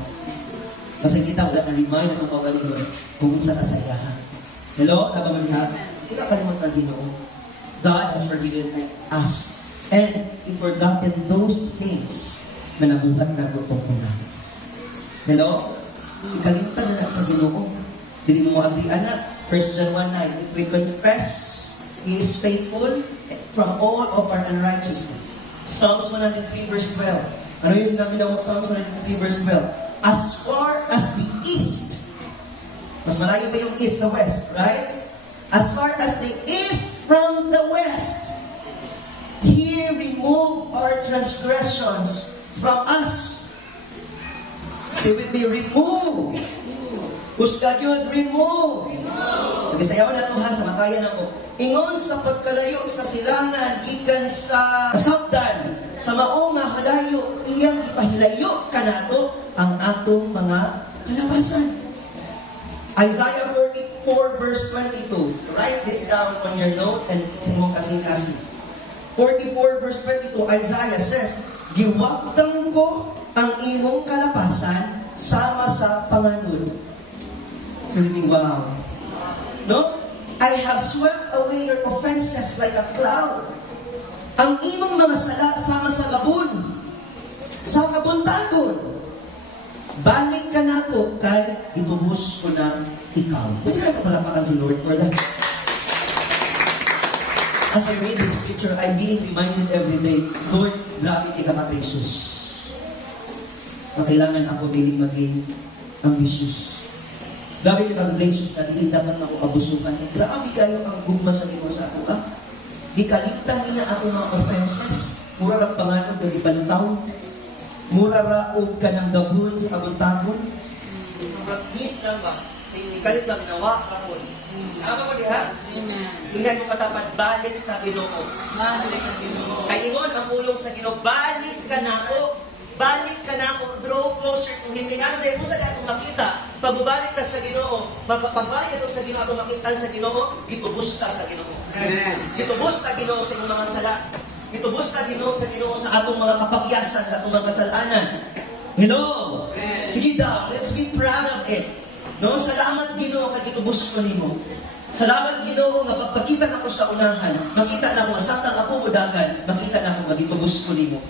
Kasi kita wala na-remind ng mga kagalingod kung sa kasayahan. Hello? Nabaman ka? Wala kalimot ng Ginoo. God has forgiven us. And He forgotten those things na nabuhat na lutong una. Hello? Ikalimtan na sa Ginoo. Hindi mo agree, anak. 1 John 1:9, if we confess, He is faithful from all of our unrighteousness. Psalms 103 verse 12. Ano yung sinabi na Psalms 103 verse 12? As far as the east, mas malayo ba yung east sa west, right? As far as the east from the west, He removed our transgressions from us. Say with me, remove. Huska yun, remove. Sabi sa yawan na ito ha, sa matayan ako. Ingon sa pagkalayo sa silangan, ikan sa kasabdan, sa maong nga halayo, iyang ipahilayo ka na ito ang atong mga kalabasan. Isaiah 44 verse 22. Write this down on your note and simong kasing-kasing. 44 verse 22, Isaiah says, giwagtang ko ang imong kalapasan sama sa panganod. Sabi, wow. No? I have swept away your offenses like a cloud. Ang imong mga sala sama sa labon. Sa kabuntagon. Balik ka na po kay itubos ko na ikaw. Pwede na kapalapakan si Lord for that. As I read this scripture, I'm being reminded every day, Lord, grabe kay ka-precious. Kailangan ako din maging ambitious. Grabe kay ka-precious na hindi dapat ako abusukan. Grabe kayo ang gugma sa imo sa ako ka. Ikaligtan niya ako mga offenses. Mura ng panganog na ipantaw. Mura raog ka ng gabun sa kabuntagon. Please lang ba? Ikalit lang nawa ka po. Ano mo diha? Hindi mo katapat, balik sa Ginoo. Balik sa Ginoo. Kay ingon ang pulong sa Ginoo, balik ka na ako. Balik ka na ako. Draw closer to Him. Ano dahil mo sa atong makita, pagbabalik ka sa Ginoo, pagbalik ka sa Ginoo, atong makita sa Ginoo, gitubos ka sa Ginoo. Gitubos ka Ginoo sa imong mga sala. Gitubos ka Ginoo sa atong mga kapagyasan, sa atong mga kasalanan. Hello? Sige daw, let's be proud of it. No, salamat Ginoo kay gitubos ko nimo. Salamat Ginoo nga pagpakita nako sa unahan, makita na ko asatang ako mudagan, makita na ko nga gitubos ko nimo.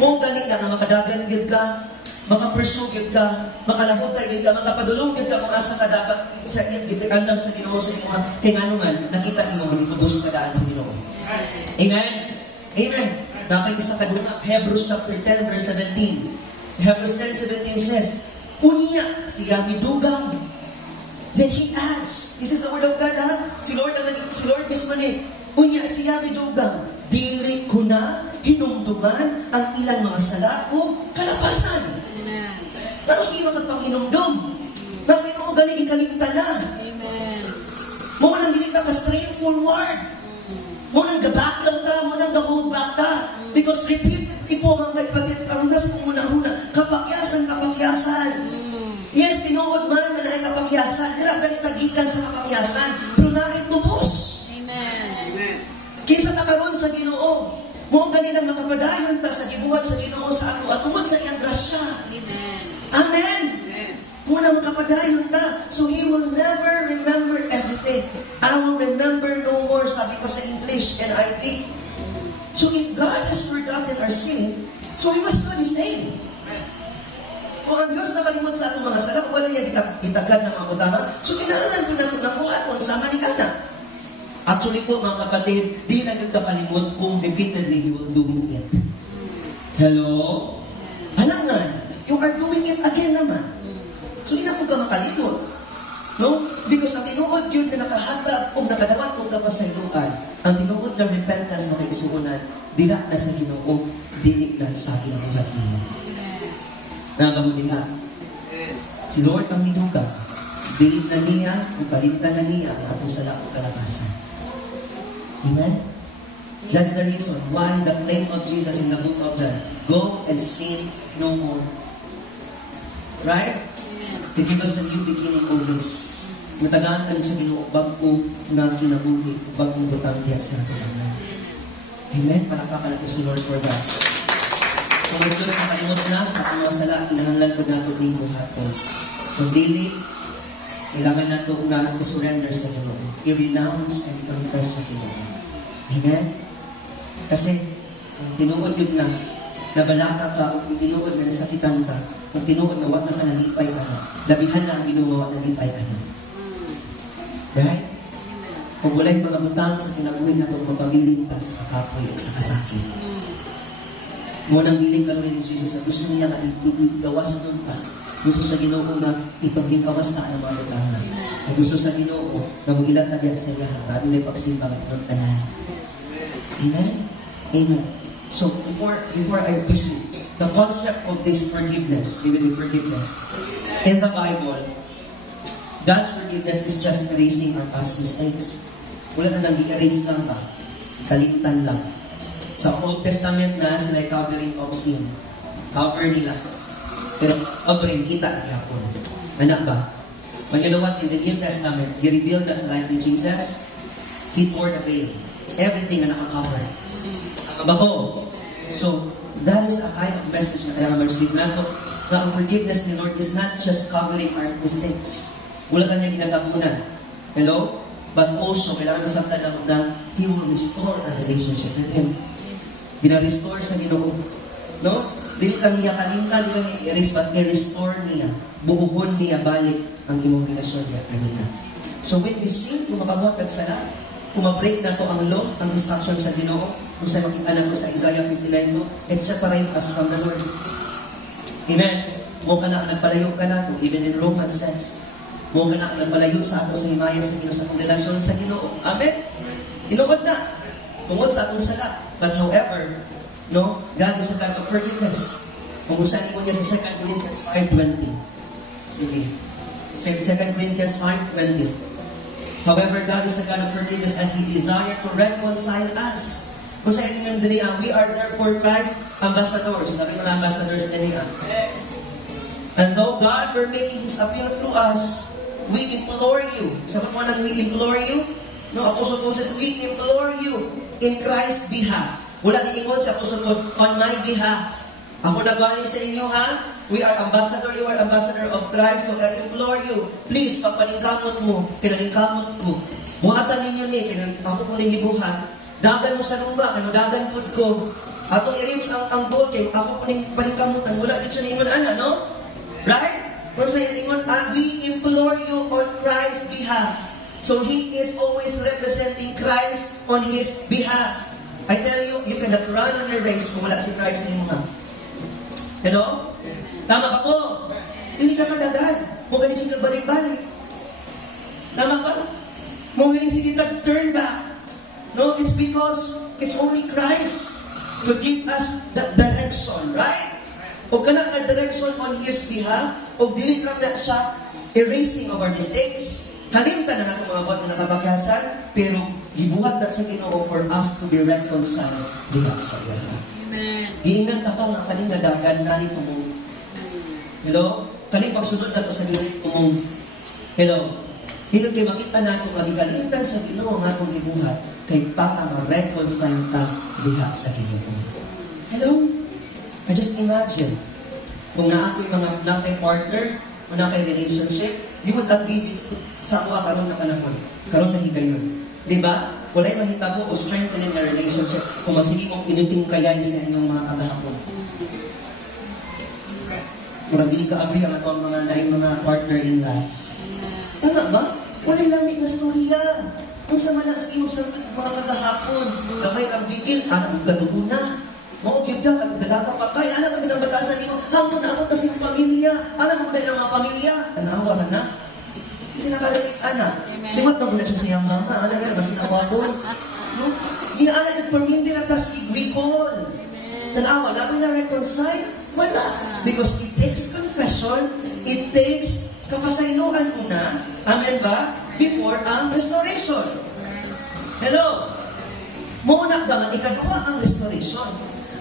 Mo gani na nga makadagan gyud ka, makapursue gyud ka, makalahutay gyud ka, makapadulong gyud ka kung asa ka dapat sa gitandam sa Ginoo sa imong kay ngano man nakita nimo nga gitubos ka daan sa Ginoo. Amen. Amen. Dapat isa ka duna, Hebrews chapter 10 verse 17. Hebrews 10:17 says, unya siya midugang. Then He adds, this is the word of God, ha? Si Lord mismo ni, unya siya midugang, dili ko na hinumduman ang ilang mga sala o kalapasan. Pero siya magpang hinumdum. Bakit mo gani ikalimta na. Amen. Mo nang dili ka straightforward. Mo nang gabak lang ka, mo nang hold back ka. Because repeat, ipo mga kapatid, ang nas mo muna-una, kapakyasan. Yes, tinuod man ay kapakyasan. Dira ganit nagikan sa kapakyasan. Pero naay tubos. Amen. Kinsa ta karon sa Ginoo. Mo gani lang makapadayon ta sa gibuhat sa Ginoo sa ato at tungod sa iyang grasya. Amen. Amen. Mo nang makapadayon ta. So He will never remember everything. I will remember no more, sabi pa sa English NIV. So if God has forgotten our sin, so we must do the same. Kung ang Diyos nakalimot sa atong mga sala, wala niya itagad ng mga utama. So kinahanglan ko na buhaton sama ni Ana. Actually po mga kapatid, di na nagkakalimot kung repeatedly He will do it. Hello? Halangan, you are doing it again naman. So, di na po ka makalimot. No? Because ang tinuod yun na nakahatag o nakadawat o kapasayloan, ang tinuod na repentance na kaisuunan, dila na sa Ginoo, dili na sa kinabuhat mo. Nagamuliha. Si Lord ang minuga, dili na niya, o kalimtan na niya, ang atong sala o kalabasan. Amen? That's the reason why the claim of Jesus in the book of John, go and sin no more. Right? To give us a new beginning always. Matagaan ka sa Ginoo, bago na kinabuhi, bagong butang diya sa ating mga. Amen? Palakpakan natin si Lord for that. Kung ang Diyos nakalimot na sa ating mga sala, kinahanglan ko natin ng buhaton. Kung dili, kailangan natin na i-surrender sa Ginoo. I-renounce and confess sa Ginoo. Amen? Kasi, kung tinuod yun na, nabalaka ka, kung tinuod na nasakitan ka, kung tinuod na wag na ka nalipay ka na, labihan na ang ginawa na nalipay ka na. Right? Kung wala'y mga butang sa kinabuhin na itong mapabiling pa sa kakapoy o sa kasakit. Ngunang diling ka ni Jesus, at gusto niya na igawas nun pa. Gusto sa Ginoo na ipaghibawas na ang mga butangan. At gusto sa Ginoo na magilat na diyan sa iya, bago na ipagsimba at ng tanan. Amen? Amen. So, before I proceed, the concept of this forgiveness, even forgiveness, in the Bible, God's forgiveness is just erasing our past mistakes. Wala na nag-erase lang ba? Kalimtan lang. Sa Old Testament na sila covering of sin. Cover nila. Pero covering kita niya po. Anak ba? When you know what, in the New Testament, He revealed us life in Jesus. He tore the veil. Everything na nakakover. Baho. So, that is a kind of message na kailangan ma-receive natin. Na ang forgiveness ni Lord is not just covering our mistakes. Wala ka niya ginagabunan. Hello? But also, kailangan nasabtan na He will restore our relationship with Him. Gina-restore sa Ginoo. No? Dili ka niya kalimtan, dili ka i-erase, but i-restore niya. Buuhon niya balik ang imong relasyon niya kanina. So, when we sin, kung makabuhat nagsala, kung ma-break na to ang law, ang instruction sa Ginoo, kung sa makita na to sa Isaiah 59, it separate us from the Lord. Amen? Mo ka na, nagpalayo ka na, even in Romans says, mo ka na, nagpalayo sa ato sa himayan sa Ginoo, sa relasyon sa Ginoo. Amen? Inuod na. Tungod sa atong sala. But however, no, God is a God of forgiveness. Kung saan mo niya sa 2 Corinthians 5:20. Sige. 2 Corinthians 5:20. However, God is a God of forgiveness and He desires to reconcile us. Kung sa inyong dinihan, we are therefore Christ ambassadors. Sabi mo na ambassadors dinihan. And though God were making His appeal through us, we implore you. Sabi mo na, we implore you? No, Apostle Paul says, we implore you in Christ's behalf. Wala niingon sa Apostle Paul, on my behalf. Ako nagwali sa inyo, ha? We are ambassador, you are ambassador of Christ, so I implore you, please, pagpaningkamot mo, kinaningkamot ko, buhatan ninyo ni, ako po ninyo buhat, dagan mo sa lumba, dagan po ko, atong i-reach ang goal kayo, ako po paningkamutan, wala dito na ingon, ana, no? Right? Kung sa ingon, and we implore you on Christ's behalf. So He is always representing Christ on His behalf. I tell you, you cannot run on a race kung wala si Christ sa inyo, ha? Hello? Tama ba po? Hindi ka kadagan. Mo galing sige balik-balik. Tama ba? Mo galing sige turn back. No, it's because it's only Christ to give us that direction, right? O kana ka direction on His behalf, o dili ka na siya erasing of our mistakes. Kalimtan na natin mga buhat na nakabagyasan, pero gibuhat na sa Ginoo for us to be reconciled diha sa iya. Amen. Giingnan ka pa nga kaning nadagan nari mo. Hello? Kaning pagsunod na to sa Ginoo mo. Hello? Dito kayo makita natin magigalimtan sa Ginoo nga akong gibuhat kay para ma-reconcile ka diha sa Ginoo. Hello? I just imagine kung na ako'y mga nakay partner o nakay relationship, you would agree sa ako karon na panahon. Karon na higayon. Diba? Wala'y mahitabo o strengthening na relationship kung masigi mong pinuting kayayin sa inyong mga kagahapon. Murang hindi ka agree ang atong mga laing mga partner in life. Tama ba? Wala'y lamig na storya. Kung sa manas iyong sa mga kagahapon, gamay ang bigil, anak galubo na. Maugib ka, nagdaga pa kay, alam mo ng batasan niyo, hanggang naabot na siyang pamilya, alam mo na ng mga pamilya, tanawa na. Kasi nakalagit, anak, liwat na muna siya sa iyang mama, alam na, mas nawa doon. No? Hindi alam yung permindi na tas i-recall. Tanawa, namin na reconcile? Wala. Because it takes confession, it takes kapasayloan muna, amen ba? Before ang restoration. Hello? Muna daman, ikaduha ang restoration.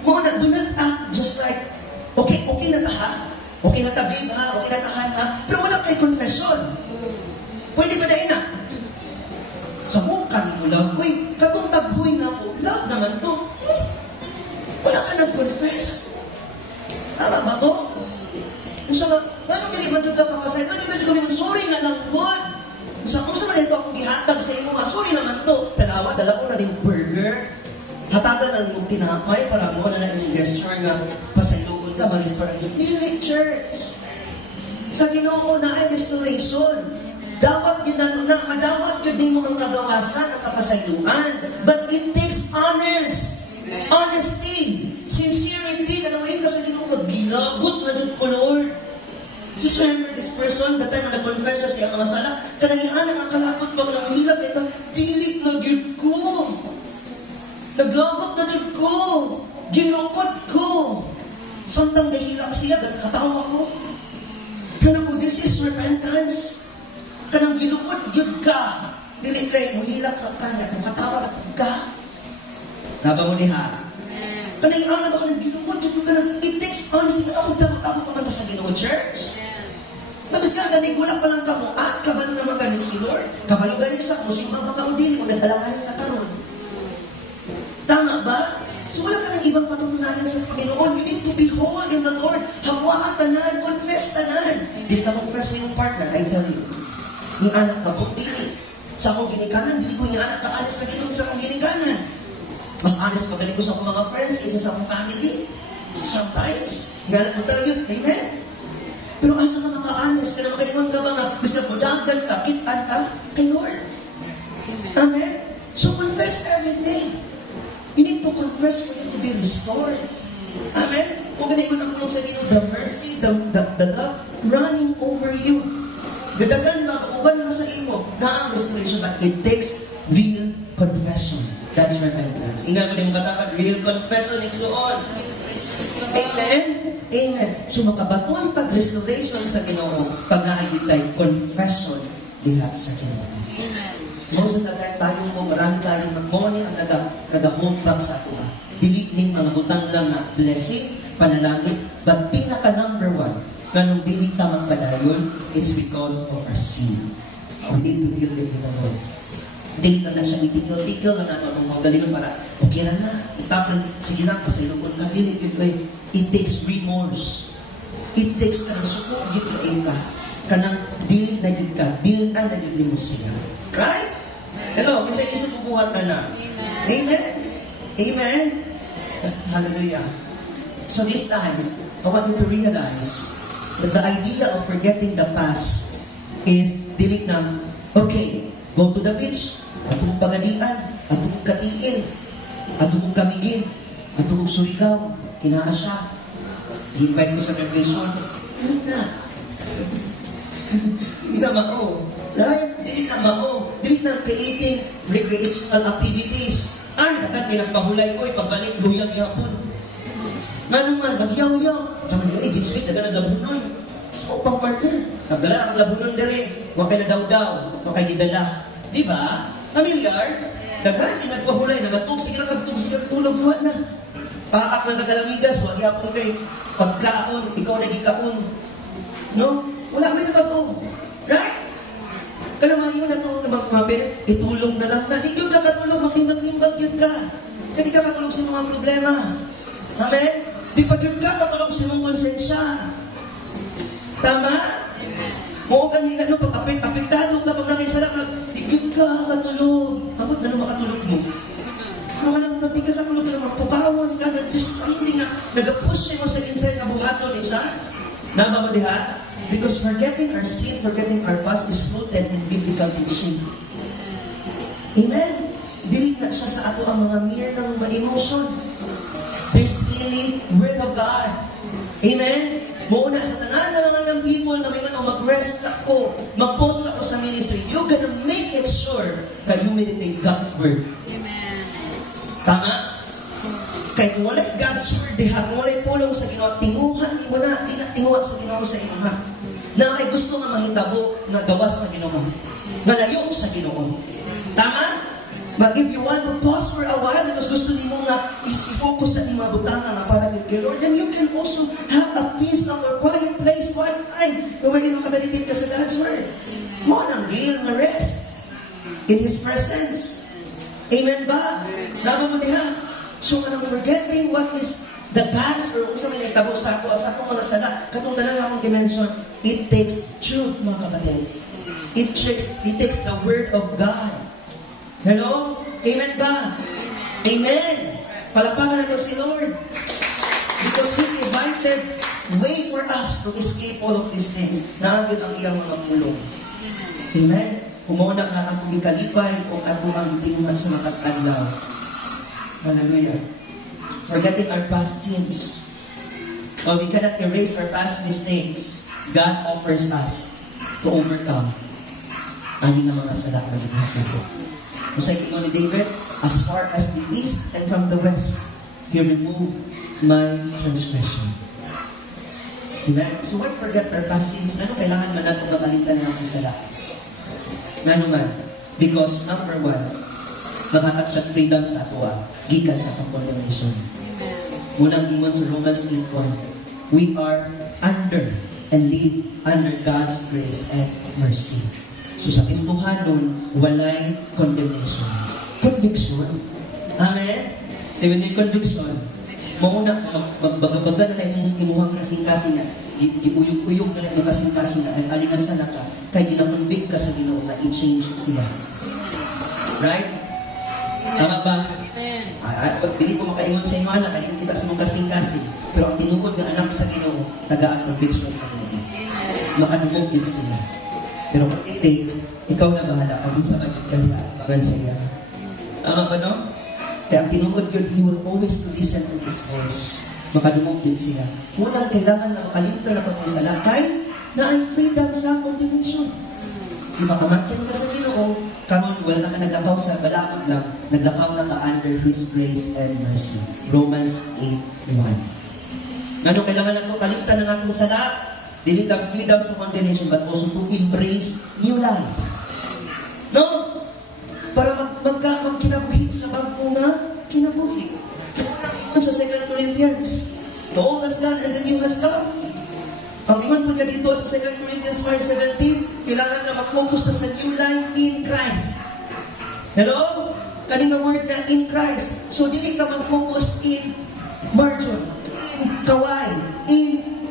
Muna, do not act just like, okay na taha, okay na tabi ha, okay na tahan ha, pero wala kay confession. Pwede ba dahil na? Sa mukha ni mo lang, uy, katong taghoy na po, love naman to. Wala ka nag-confess. Tama ba ko? Isa nga, ano kini ba dyan ka kapasay? Ano ba dyan kami, sorry nga lang po. Kung saan ito akong gihatag sa iyo, sorry naman to. Tanawa, dala ko na rin burger. Hatagan na yung tinapay para mo na yung gesture nga pasaylogon ka, ma-restore ang yung church. Sa Ginoo na ay restoration. Dapat yun na, madawat yun din mo ang kagawasan ang kapasayluan. But it takes honesty, sincerity, na naman ka sa Ginoo, magbilagot na dyan ko, Lord. Just remember this person, the time na nag-confess siya sa iyang mga sala, kanangian ang kalakot pag nanghilap ito, dilit na gyud ko. Naglagop na dyan ko. Ginuot ko. Samtang nahilak siya, katawa ko. Kanang ko, this is repentance. Kanang ginuot yun ka. Dili kay mo hilak ka kanya, kung katawa ka. Naba mo diha. Kanang iangan ako ng ginuot yun ka. It takes honesty. Ako pamanta sa Ginoo Church. Nabis ka, ganing gulang pa lang ka mo. Kabalo naman galing si Lord. Kabalo galing sa musimba ka mo. Dili mo nagdalanganin ka karon. Tama ba? So wala ka ng ibang patutunayan sa Panginoon. You need to be whole in the Lord. Hawaan tanan, confess tanan. Dili ka confess sa iyong partner, I tell you. Ni anak ka po, dili. Sa akong ginikanan, dili ko ni anak ka alis sa Ginoo sa akong ginikanan. Mas honest pa galing ko sa akong mga friends kaysa sa akong family. Sometimes. Galang ko talaga, amen? Pero asa ka maka-honest, ka na makaingon ka ba nga, gusto mo dagan ka, kitan ka kay Lord. Amen? So confess everything. You need to confess for you to be restored. Amen? Kung ganun ang kulong sa Ginoo, the mercy, the love running over you. Gadagan ba, kauban mo sa imo, na ang restoration, but it takes real confession. That's repentance. Inga mo din katakan, real confession, iksuon. Amen? Amen. So makabaton pag-restoration sa Ginoo, pag naagitay, confession diha sa Ginoo. Amen. Most of the time, marami tayong magmoni ang nag-hold back sa ato. Diliting mga butang lang na blessing, panalangin, but pinaka number one, kanong dili ka magpadayon, it's because of our sin. We need to deal with the Lord. Dili ka na siya itikil-tikil na nato ng mga galingon para, okay na, itapan, sige na, pasailukon ka, dili yun, it takes remorse. It takes ka ng suko, yun ka, kanang dili na yun ka, dili na yun mo siya. Right? Hello, minsan isa bubuhat ka na. Amen? Amen? Hallelujah. So this time, I want you to realize that the idea of forgetting the past is delete na, okay, go to the beach, atong pagadian, atong katiin, atong kamigin, atong surigaw, kinaa siya, invite mo sa vacation, delete na. Hindi na mao. Right? Dili na mao. Dili na creating recreational activities. Ay, nakan kinagpahulay ko, pagbalik, luyag yapon. Nga naman, magyaw-yaw. Sabi niya, bitch, daga na labunoy. O pang partner. Nagdala ang labunon dire. Huwag kayo na daw-daw. Huwag kayo gidala. Di ba? Familiar? Daghan, nagpahulay, nagatug, sige tulog, buwan na. Paak na nagalamigas, huwag yapon kay pagkaon, ikaw na gikaon. No? Wala may nabato. Right? Kaya mga yun na itong mga parents, itulong na lang na. Hindi yun ka katulog, maghimbag-himbag yun ka. Kaya di ka katulog sa mga problema. Amen? Di pag yun ka, katulog sa mga konsensya. Tama? Oo, ganyan, ano, pag apektado ka, pag nakisarap, di ka katulog. Abot na makatulog mo. Ano ka di ka katulog na magpapawon ka, hindi nga, nag-push mo sa inside na buhaton, isa. Nama mo diha? Because forgetting our sin, forgetting our past is rooted in biblical teaching. Amen? Dili na siya sa ato ang mga mere ng ma-emotion. There's really Word of God. Amen? Muna sa tanan na lang ng people na may mag-rest ako, mag-post ako sa ministry, you're gonna make it sure that you meditate God's Word. Amen. Tama? Kaya kung wala'y God's Word, diha, kung wala'y pulong sa Ginoo, tinguhan mo na, di na tinguhan sa Ginoo sa imo na. Na ay gusto nga mahitabo na gawas sa Ginoo. Na layo sa Ginoo. Tama? But if you want to pause for a while because gusto nimo nga i-focus sa imong butana nga para kay Lord, then you can also have a peace of a quiet place, quiet time, wherein makabalitin ka sa God's Word. Mo nang real nga rest in His presence. Amen ba? Rama mo diha. So, anong forgetting what is the past or kung sa may nagtabo sa ako mga sala, katong talang akong dimension, it takes truth, mga kapatid. It takes the Word of God. Hello? Amen ba? Amen. Palakpakan natin si Lord. Because He provided way for us to escape all of these things. Naagod ang iyang mga pulong. Amen? Umuna ka at ikalipay o ato ang itinungan sa mga adlaw. Hallelujah. Forgetting our past sins. While we cannot erase our past mistakes, God offers us to overcome ang mga sala na ginawa natin. Masay kino ni David, as far as the east and from the west, He removed my transgression. Amen? So why forget our past sins? Ano kailangan man natin makalitan ng akong sala? Ano man? Because number one, makatak siya freedom sa ato gikan sa condemnation. Munang ingon sa Romans 8:1, we are under and live under God's grace and mercy. So sa Kristohanon, walay condemnation. Conviction. Amen? So when conviction, mauna magbagabaga na yung imuhang kasing-kasing na, iuyog-uyog na yung kasing-kasing na, aligasan na ka, kaya ginakonvict ka sa Ginoo na i-change siya. Right? Tama ba? Dili ko makaingon sa inyo anak, kaya kita sa mga kasing-kasing. Pero ang tinuod ng anak sa Ginoo, tagaan conviction sa Ginoo. Makadumugin sila. Pero kung i-take, ikaw na bahala kung sa magiging magan sa iya. Tama ba, no? Kaya ang tinuod yun, He will always listen to His voice. Makadumugin siya. Unang kailangan na makalimtan ako kung sa lakay na ay freedom sa condemnation. Di makamatyan ka sa Ginoo, karon wala na ka naglakaw sa balakot lang, naglakaw na ka under His grace and mercy. Romans 8:1. Ano kailangan natin kalimtan ng ating sala? Dili lang freedom sa condemnation, but also to embrace new life. No? Para magkinabuhi sa bago na kinabuhi. Ang sa 2 Corinthians, the old has gone and the new has come. Ang ingon po niya dito sa 2 Corinthians 5:17, kailangan na mag-focus na sa new life in Christ. Hello? Kaning word na in Christ. So, dili ka mag-focus in Marjon, in Kawai, in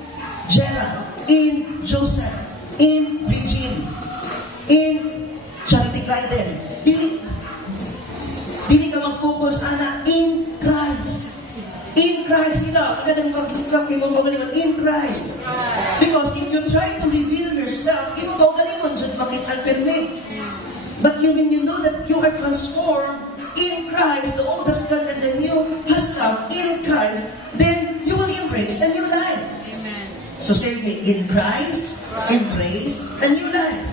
Jera, in Joseph, in Regine, in Charity Biden. Dili ka mag-focus, ana, in Christ. In Christ, ina ng pag-iskap, imong kaugalingon, in Christ. Because if you try to reveal yourself, imong kaugalingon, dyan makita perme. But when you know that you are transformed in Christ, the old has gone and the new has come in Christ, then you will embrace a new life. So say me, in Christ, embrace a new life.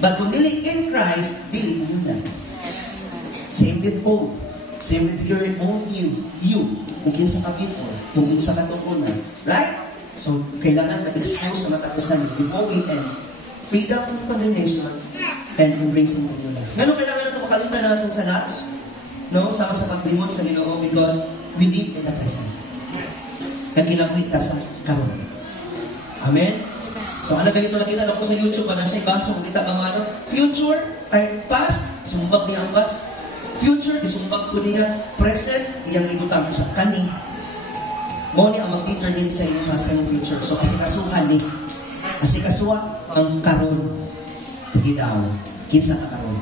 But kung dili in Christ, dili new life. Same with old. Same with your own you. Kung kinsa ka before, kung kinsa ka tukunan. Right? So, kailangan mag-expose sa matapusan before we end. Freedom from condemnation and embracing the new life. Ngayon, kailangan natin makalimtan natin sa lahat. No? Sama sa paglimot sa Ginoo because we live in the present. Nagkilangwit ta sa karon. Amen? So, ano ganito nakita ako sa YouTube, na siya ibaso, kita mga ano, future ay past, sumbag niya ang past. Future, isumbag ko niya. Present, iyang ibutang siya. Kani. Mo ni ang mag-determine sa inyo sa future. So, asikasuhan ni. Asikasuhan ang karon. Sige daw, kinsa ka karon.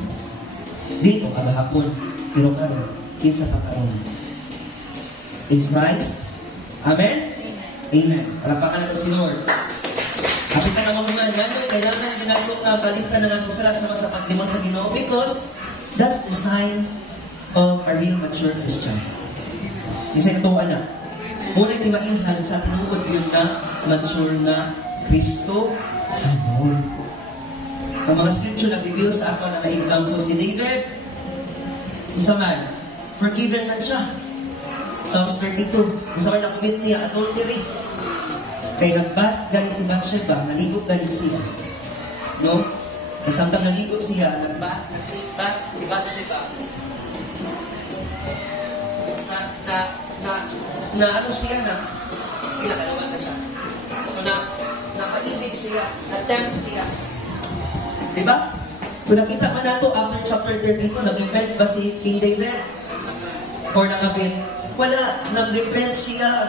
Di ko kagahapon, pero karon, kinsa ka karon. In Christ, Amen? Amen. Palapakan natin si Lord. Kapit na naman mga kailangan ginagawa ka, balikan na natin sa sa paglimot sa Ginoo because that's the sign of a real mature Christian. Isa ito, anak. Muna timainhan sa tinuod yun na mature na Kristo Amor. Ang mga scripture na reveal sa ako na example si David, isa man, forgiven man siya. Psalms 32, isa man nakumit niya adultery. Kaya nagbath gani si Bathsheba, naligop gani siya. No? Kasamtang naligop siya, nagbath si Bathsheba. Na ano siya na, pinakalawan na siya. So napaibig siya, na-tempt siya. Diba? Kung nakita man nato after chapter 32, nag-repent ba si King David? Or nangabit? Wala, nag-repent siya.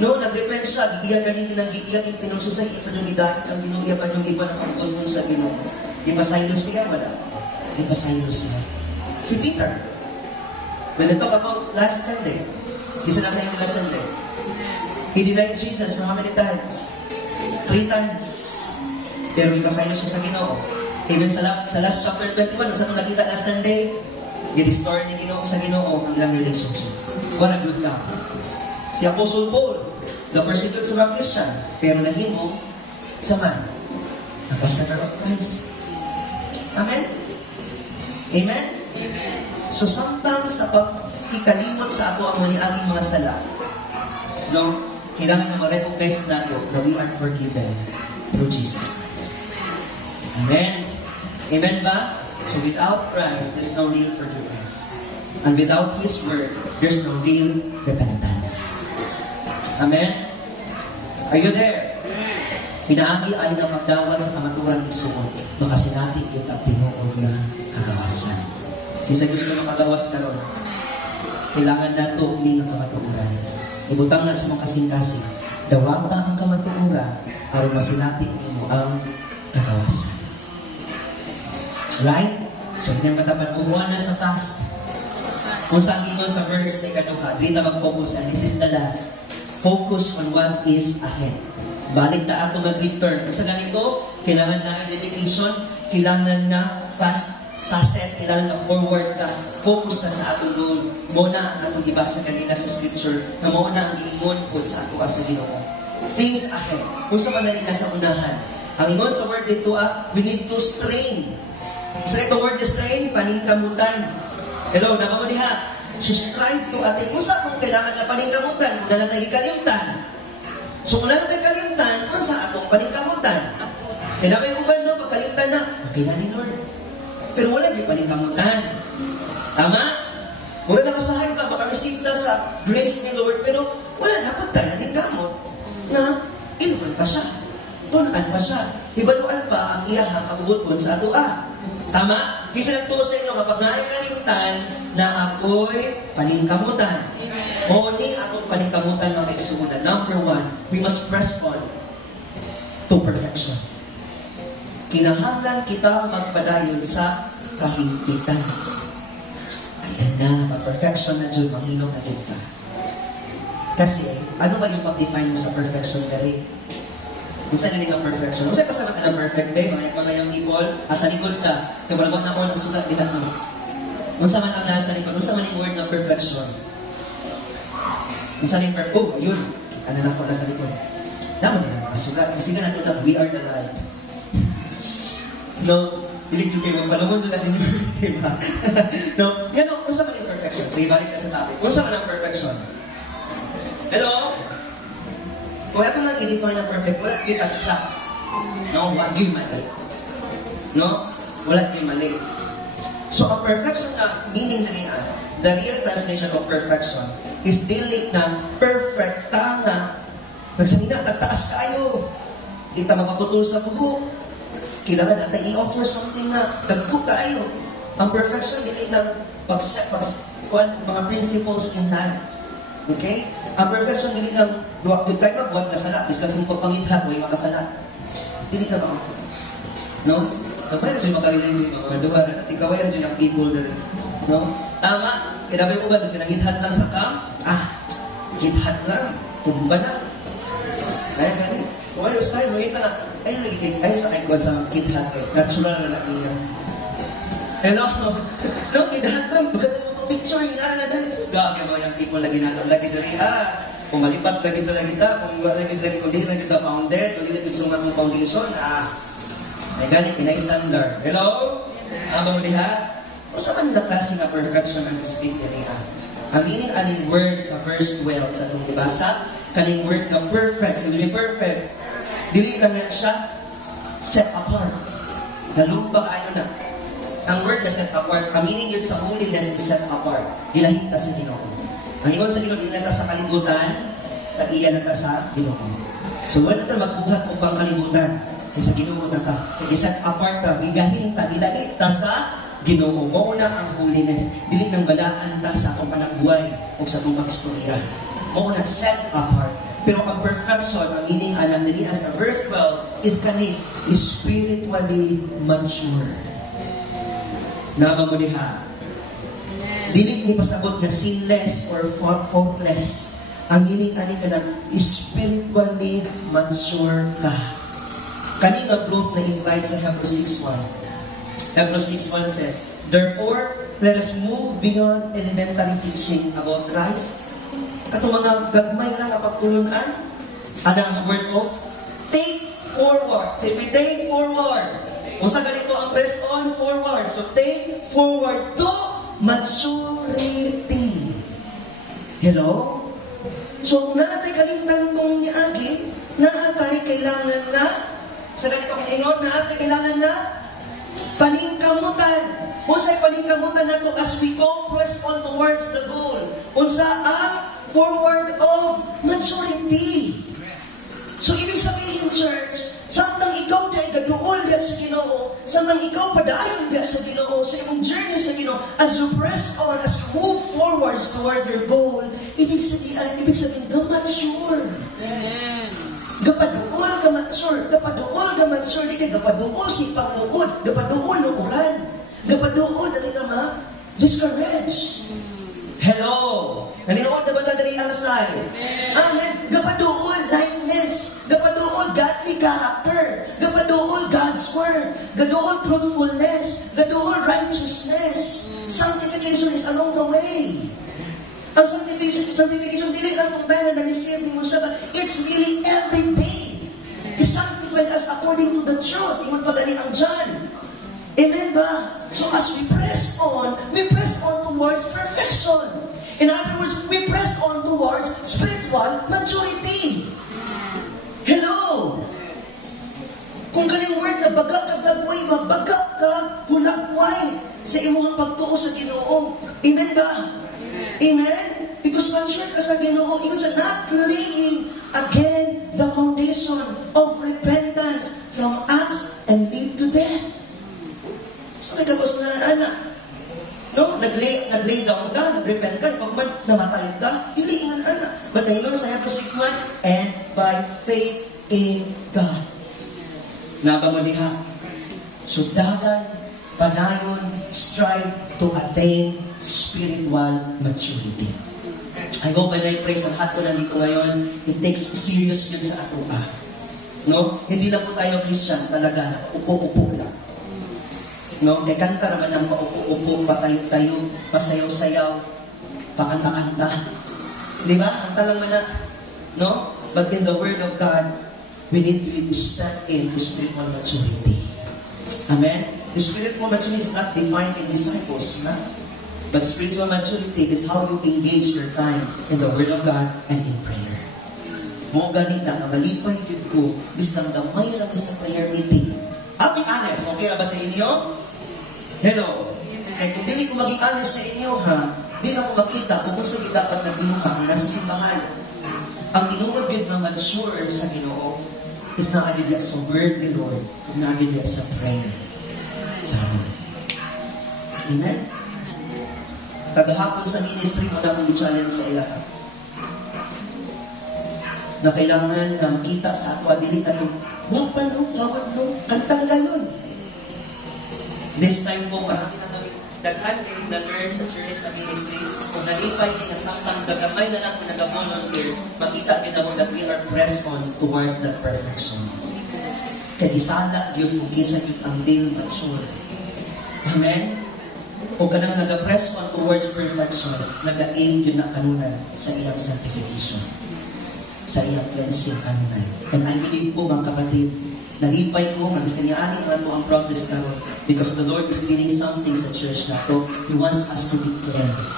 No, nag-repent siya. Giiyan ganin ng giiyan yung pinunsusay. Ito yung nidahit ang ginuiya pa yung iba ng kampulmon sa Ginoo. Ipasaylo siya, wala. Ipasaylo siya. Si Peter, when I talk about last Sunday, isa na sa inyo last Sunday, he denied Jesus for how many times? 3 times. Pero ipasaylo siya sa Ginoo. Even sa last chapter 21, sa mga nakita last Sunday, i-restore ni Ginoo sa Ginoo ang ilang relationship. What a good God. Si Apostle Paul, the persecuted sa mga Christian, pero nahimo sa man, ambassador of Christ. Amen? Amen? Amen. So sometimes sa pagkikalimot sa ato ang aking mga sala, no, kailangan na ma-recognize natin na we are forgiven through Jesus Christ. Amen? Amen ba? So without Christ, there's no real forgiveness. And without His Word, there's no real repentance. Amen? Are you there? Pinaagi ani nga magdawat sa kamaturan igsuon, makasinati yung tinuod na kagawasan. Kisa gusto na makagawas ka ron, kailangan na ito hindi nga kamaturan. Ibutang na sa mga kasing-kasing, dawata ang kamaturan, para masinati mo ang kagawasan. Right? So, hindi ang matapan, kumuha na sa task. Kung saan ingon sa verse sa ikaduha, dito mag-focus, and this is the last. Focus on what is ahead. Balik na ato mag-return. Kung sa ganito, kailangan na dedication, kailangan na fast facet, kailangan na forward ka, focus na sa atong goal. Muna ang atong ibasa kanina sa scripture, na muna ang iingon po sa ato sa Ginoo. Things ahead. Kung sa manali na sa unahan. Ang ingon sa word dito, we need to strain. Sa ito word strain, paningkamutan. Hello, nakamo diha. So strive to atin. Kung sa atong kailangan na paningkamutan, kung na lang kalimtan. So kung na lang kalimtan, kung sa atong paningkamutan. Kailangan yung uban, no? Pagkalimtan na, okay na ni Lord. Pero wala yung paningkamutan. Tama? Wala nakasahay pa, baka receive na sa grace ni Lord, pero wala na pagka naningamot na inuman pa siya. Tunan pa siya. Ibaluan pa ang iyahang kabubuton sa ato. Tama? Kisa lang to sa inyo, kapag naikalimtan na ako'y paningkamutan. O ni akong paningkamutan mga kaigsuunan. Number 1, we must press on to perfection. Kinahanglan kita magpadayon sa kahimpitan. Ayan na, mag-perfection na dyan, manginom na din ka. Kasi, ano ba yung pag-define mo sa perfection ka rin? Kung saan hindi ka perfection? Kung saan kasama ka ng perfect, babe? Mga yung people, sa likod ka, kabalabot na ako ng sulat, dihan mo. Kung saan man ang nasa likod, kung saan man yung word ng perfection. Kung saan yung perfect, oh, ayun, ano na ako nasa likod. Daman din ang mga sulat. Kasi nga nato na, we are the light. No, hilig ko kayo, palamon doon natin yung diba? No, yan o, kung saan man yung perfection? Sige, balik ka sa topic. Kung saan man ang perfection? Hello? Kung ito lang i-define na perfect, wala kita sa. No, wala yung mali. No? Wala yung mali. So, ang perfection na meaning na niya, the real translation of perfection is dili na perfecta nga. Nagsalina, tagtaas kayo. Di ta makaputol sa buhok. Kailangan natin i-offer something na dagko kayo. Ang perfection dili ng mga principles in life. Okay? Ang perfection dili ng kahit na buhat kasala, biskan sa pagpangitha, huwag makasala. Dili na ba? No? Kapag rin makarelay mo mga duwa na sa tigaway rin yung people na rin. No? Tama? Kaya mo ba, kasi nangithat lang sa kam? Hithat lang. Tumba na. Kaya gani. Kung ano yung style, makita na, ay sa aikwan sa kithat eh. Natural na nakita. Hello? No, kithat lang. Bagay mo picture yung na dahil. Gagawin mo yung people lagi natin. Lagi doon kung malipat lagi ito lagi ta, kung lagi kung di lagi ta founded, kung di lagi sumat ng foundation, ay ganit, pinay-standard. Hello? Aba mo diha? O sa kanila klase nga perfection ang speak niya? Ang meaning aning word sa verse 12 sa itong dibasa, kaning word na perfect, sabi perfect, dili ka nga siya set apart. Nalumpa kayo na. Ang word na set apart, ang meaning yun sa holiness is set apart. Dilahit ka sa Ginoo. Ang iwan sa Ginoo, dili na ta sa kalibutan, tag-iya na ta sa Ginoo. So, wala na magbuhat upang kalibutan. Kasi Ginoo na ta. Kaya set apart ta, bigahin ta, dilait ta sa Ginoo. Mauna ang holiness. Dili nang badaan ta sa akong panagbuhay o sa itong magistorya. Mauna set apart. Pero ang perfection, ang meaning alam nila sa verse 12 is kani spiritually mature. Nama mo diha. Dili ni pasabot na sinless or faultless. Ang meaning ani ka na spiritually mature ka. Kanina growth na invite sa Hebrews 6:1. Hebrews 6:1 says, therefore, let us move beyond elementary teaching about Christ. Katong mga gagmay lang ang pagtulunan, ano ang word ko? Take forward. Say, we take forward. Kung sa ganito ang press on forward. So, take forward to maturity. Hello? So, naatay kalintang tong niagi, naatay kailangan na sa ganitong ingon na ating kailangan na paningkamutan. Unsay paningkamutan nato as we go press on towards the goal. Unsa ang forward of maturity. So, ibig sabihin, church, samtang ikaw di gaduol di sa Ginoo, samtang ikaw padayon di sa Ginoo, sa imong journey sa Ginoo, as you press on, as you move forwards toward your goal, ibig sabihin, mature. Amen. Gapaduol ka mature, di kay gapaduol si pagluod, gapaduol luuran, gapaduol dali na ma-discourage. Hello! Naninuod na ba ta diri alasay? Amen! Gapaduol lightness, gapaduol godly character, gapaduol God's word, gaduol truthfulness, gaduol righteousness. Sanctification is along the way. Ang sanctification dili lang kung tayo na-receive mo siya, it's really every day. He sanctified us according to the truth. Ingon pa dali ang John. Amen ba? So as we press on towards perfection. In other words, we press on towards spiritual maturity. Hello! Kung ganing word na baga ka gagway, mabaga ka, hulakway sa imong pagtuo sa Ginoo. Amen ba? Amen? Because mature ka sa Ginoo, ingon siya, not laying again the foundation of repentance from acts and lead to death. So, may kapos na anak. No? Nag-lay down ka, nag-repent ka, pag namatay ka, hindi ingan anak. But ayun sa Hebrews 6:1, and by faith in God. Naba mo diha. Sudagan, panayon, strive to attain spiritual maturity. I hope and I pray sa lahat ko nandito ngayon, it takes serious yun sa ato. No? Hindi lang po tayo Christian talaga, upo-upo lang. No? Kaya kanta naman ang paupo-upo, patayo-tayo, pasayaw-sayaw, pakanta-kanta. Di ba? Kanta lang man na. No? But in the Word of God, we need really to step into spiritual maturity. Amen? The spiritual maturity is not defined in disciples, na? But spiritual maturity is how you engage your time in the Word of God and in prayer. Mo gani na nga malipay gyud ko bisan gamay ra mi sa prayer meeting. I'll be honest, okay ra ba sa inyo? Hello. Kaya kung dili ko maging honest sa inyo ha, di na ko makita kung sa dapat na tinuhang nasa simbahan. Ang tinuod gyud nga mature sa Ginoo is naagid sa word ni Lord, naagid sa prayer. Sa Amen? Kagahapon sa ministry ko na kong challenge sa ilaha. Na kailangan na makita sa ato, dili na ito, huwag pa no, kawad no, kantang gayon. This time po, marami na kami daghan kayo na learn sa church sa ministry. Kung nalipay din na samtang gagamay na lang kung nag-volunteer, makita din ako that we are pressed on towards that perfection. Kaya isala yun kung kinsa yun ang din mature. Amen? O ka nang nag-press on towards perfection, nag-aim yun na kanunan sa iyang sanctification, sa iyang cleansing kanunan. And I believe po mga kapatid, nalipay ko, mas kanyaanin mo ang progress karon because the Lord is doing something sa church na to. He wants us to be cleansed.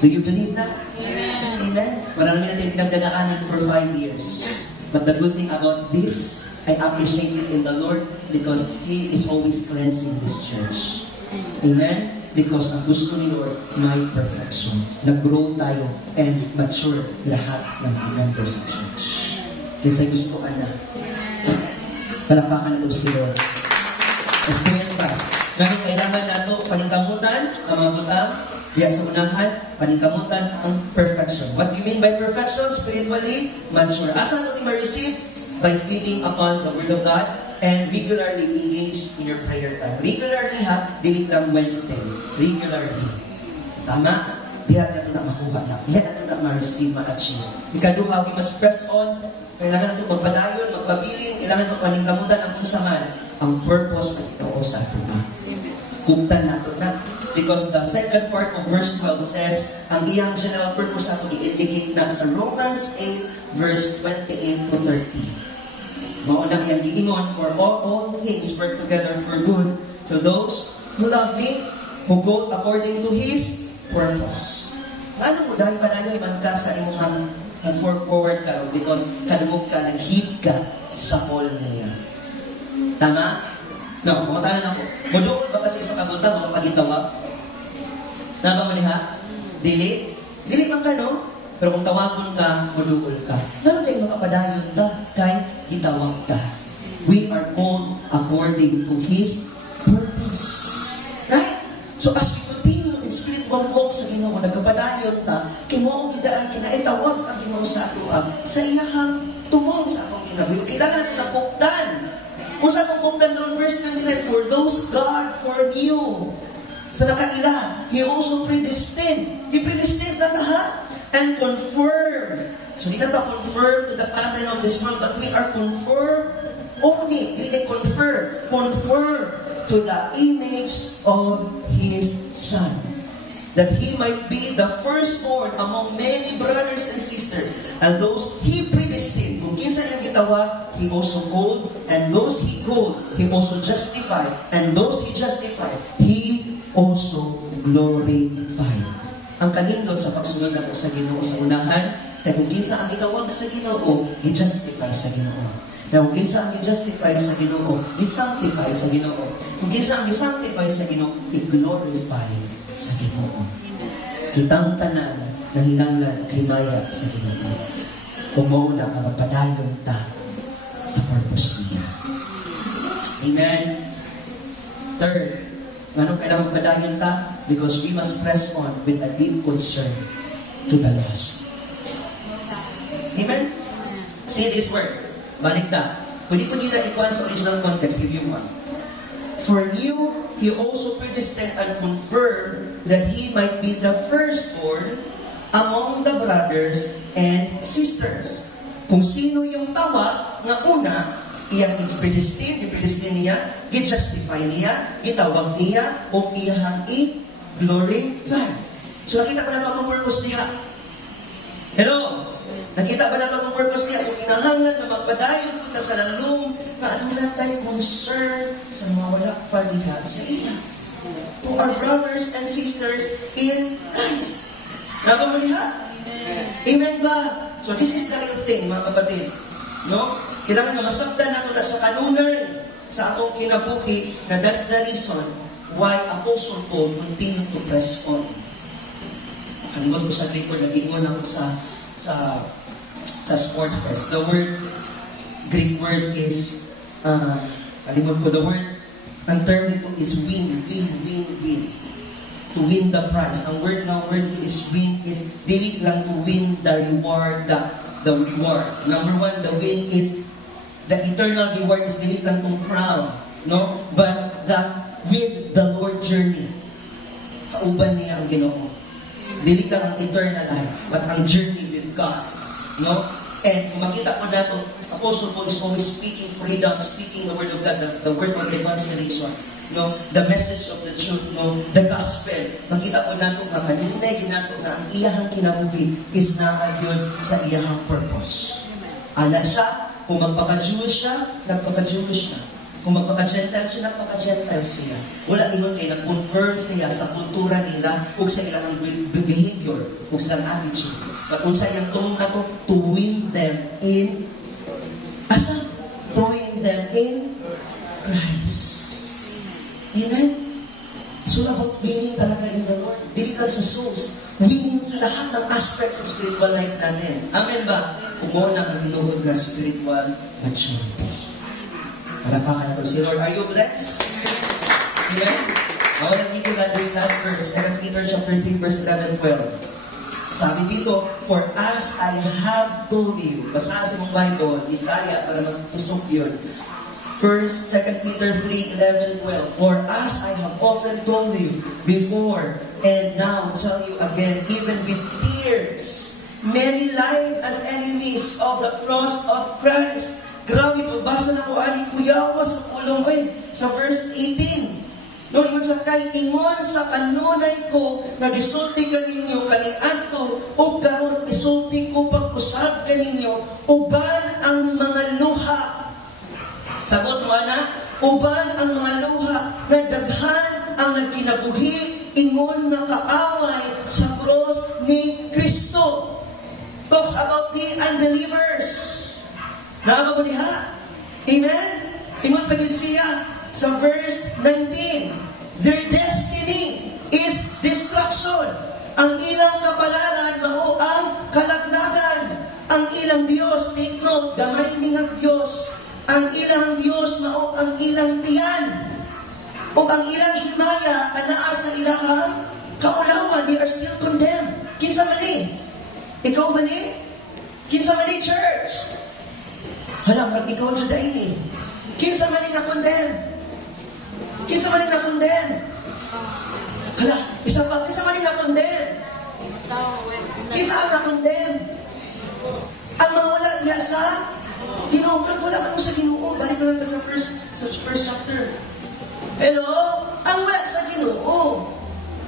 Do you believe that? Amen. Amen? Wala namin natin pinagdadaanan for 5 years. But the good thing about this, I appreciate it in the Lord because He is always cleansing this church. Amen? Because ang gusto ni Lord, may perfection. Nag-grow tayo and mature lahat ng members ng church. Kasi gustoan na. Palakpakan na ito si Lord. Let's do it fast. Ngayon, kailangan na ito paningkamutan, ang mga butang, diya sa unahan, paningkamutan ang perfection. What do you mean by perfection? Spiritually, mature. Asa ito ma-receive? By feeding upon the Word of God and regularly engage in your prayer time. Regularly ha, dili lang Wednesday. Regularly. Tama? Diyan na ito na makuha na. Diyan na ito na ma-receive, ma-achieve. Ikaduha, we must press on. Kailangan ito magpadayon, magpabiling, kailangan ito paningkamutan ang kunsaman. Ang purpose na ito sa ito na. Kumtan na ito na. Because the second part of verse 12 says, ang iyang general purpose na ito i-indicate na sa Romans 8, verse 28 to 30. Maunang iyang giingon, for all things work together for good to those who love me, who go according to His purpose. Ano mo, dahil padayon man ka sa imong forward ka because kadugog ka, nag-hit ka sa call niya. Tama? No, kumatanan ako. Muduol ba kasi sa kagunta, mga pagitawag? Naba mo niya? Dili? Dili man ka, no? Pero kung tawagon ka, muduol ka. Naroon kayo makapadayon ka, kahit itawag ka. We are called according to His purpose. Right? So as we continue in spiritual walk sa Ginoo, nagkapadayon ta, kimo gidaan kinaitawag ang Ginoo sa ato sa iyahang tumong sa akong kinabuhi. Kailangan natin nakuktan. Kung sa akong kuktan noong verse 29, for those God foreknew. Sa nakaila, He also predestined. He predestined na lahat and confirmed. So, hindi na confirmed to the pattern of this world, but we are confirmed only. Hindi confirmed. Confirmed to the image of His Son. That He might be the firstborn among many brothers and sisters. And those He predestined. Kung kinsa niyang gitawa, He also called. And those He called, He also justified. And those He justified, He also glorified. Ang kanindot sa pagsunod nato sa Ginoo sa unahan, kaya kung kinsa ang gitawag sa Ginoo, i-justify sa Ginoo. Kaya kung kinsa ang i-justify sa Ginoo, i-sanctify sa Ginoo. Kung kinsa ang i-sanctify sa Ginoo, i-glorify sa Ginoo. Kitang tanan na hinanglan himaya sa Ginoo. Kung mauna ka magpadayon ta sa purpose niya. Amen. Third, anong kailangan magpadayon ta? Because we must press on with a deep concern to the lost. Amen? See this word. Balik na. Pwede po nyo na ikuhan sa original context. Give you one. For you, He also predestined and confirmed that He might be the firstborn among the brothers and sisters. Kung sino yung tawa na una, iyang i-predestin niya, i-justify niya, itawag niya, o iyang i-glorify. So nakita ba natin ang purpose niya? Hello? Nakita ba natin ang purpose niya? So kinahanglan na magpadayon kita sa lalong na ano na tayo concern sa mga wala pa diha sa iya. To our brothers and sisters in Christ. Naba mo diha? Amen ba? So this is the real thing, mga kapatid. No? Kailangan na masabdan nato na sa kanunay sa atong kinabuhi na that's the reason why Apostle Paul continue to press on. Kalimot ko sa record, nag-ingon ako sa sport fest. The Greek word is, kalimot ko the word, ang term nito is win. To win the prize. Ang word is win is dili lang to win the reward, the reward. Number one, the win is the eternal reward is dili lang tong crown, no? But the with the Lord journey. Kauban niya ang Ginoo. Dili lang ang eternal life, but ang journey with God, no? And kung makita ko na ito, Apostle Paul is always speaking freedom, speaking the word of God, the word of reconciliation, no? The message of the truth, no? The gospel. Makita ko na ito, makanunay ginato na ang iyahang kinabuhi is naagyon sa iyahang purpose. Ala siya, kung magpaka-Jewish siya, nagpaka-Jewish siya. Kung magpaka-Gentile siya, nagpaka-Gentile siya. Wala ingon kay nag-confirm siya sa kultura nila o sa ilang behavior o sa ilang attitude. But kung sa iyang tulong na to win them in asa? To win them in Christ. Amen? So about winning talaga in the Lord. Dili lang sa souls. Winning sa lahat ng aspects sa spiritual life natin. Amen ba? Kung mo na ang tinuhod na spiritual maturity. Palapakan natin si Lord. Are you blessed? Amen? I want to give you that this last verse. 2 Peter chapter 3, verse 11-12. Sabi dito, for as I have told you, basa sa mong Bible, Isaiah, para magtusok yun. 2 Peter 3:11-12. For as I have often told you before, and now tell you again, even with tears, many lie as enemies of the cross of Christ. Grabe, pagbasa na ko, ani kuyawa sa kulong sa verse 18. No, ingon sa kay ingon sa kanunay ko nga gisulti kaninyo kaniadto o karon isulti ko pag-usab kaninyo uban ang mga luha. Sagot mo ana, uban ang mga luha nga daghan ang nagkinabuhi ingon nga kaaway sa cross ni Kristo. Talks about the unbelievers. Naaba mo diha? Amen? Ingon pa din siya sa verse 19. Their destiny is destruction. Ang ilang kapalaran mao ang kalagnagan. Ang ilang Dios, take note, gamay ning Dios. Ang ilang Dios mao ang ilang tiyan. O ang ilang himaya anaa sa ilang kaulawan, they are still condemned. Kinsa man ni? Ikaw man ni? Kinsa man ni church? Hala, kag ikaw jud ni. Kinsa man ni na-condemn? Kinsa man ni na-condemn? Hala, isa pa, kinsa man ni na-condemn? Kinsa ang na-condemn? Ang mga wala niya sa Ginoo, wala man mo sa Ginoo. Balik na lang sa first chapter. Hello? Ang wala sa Ginoo.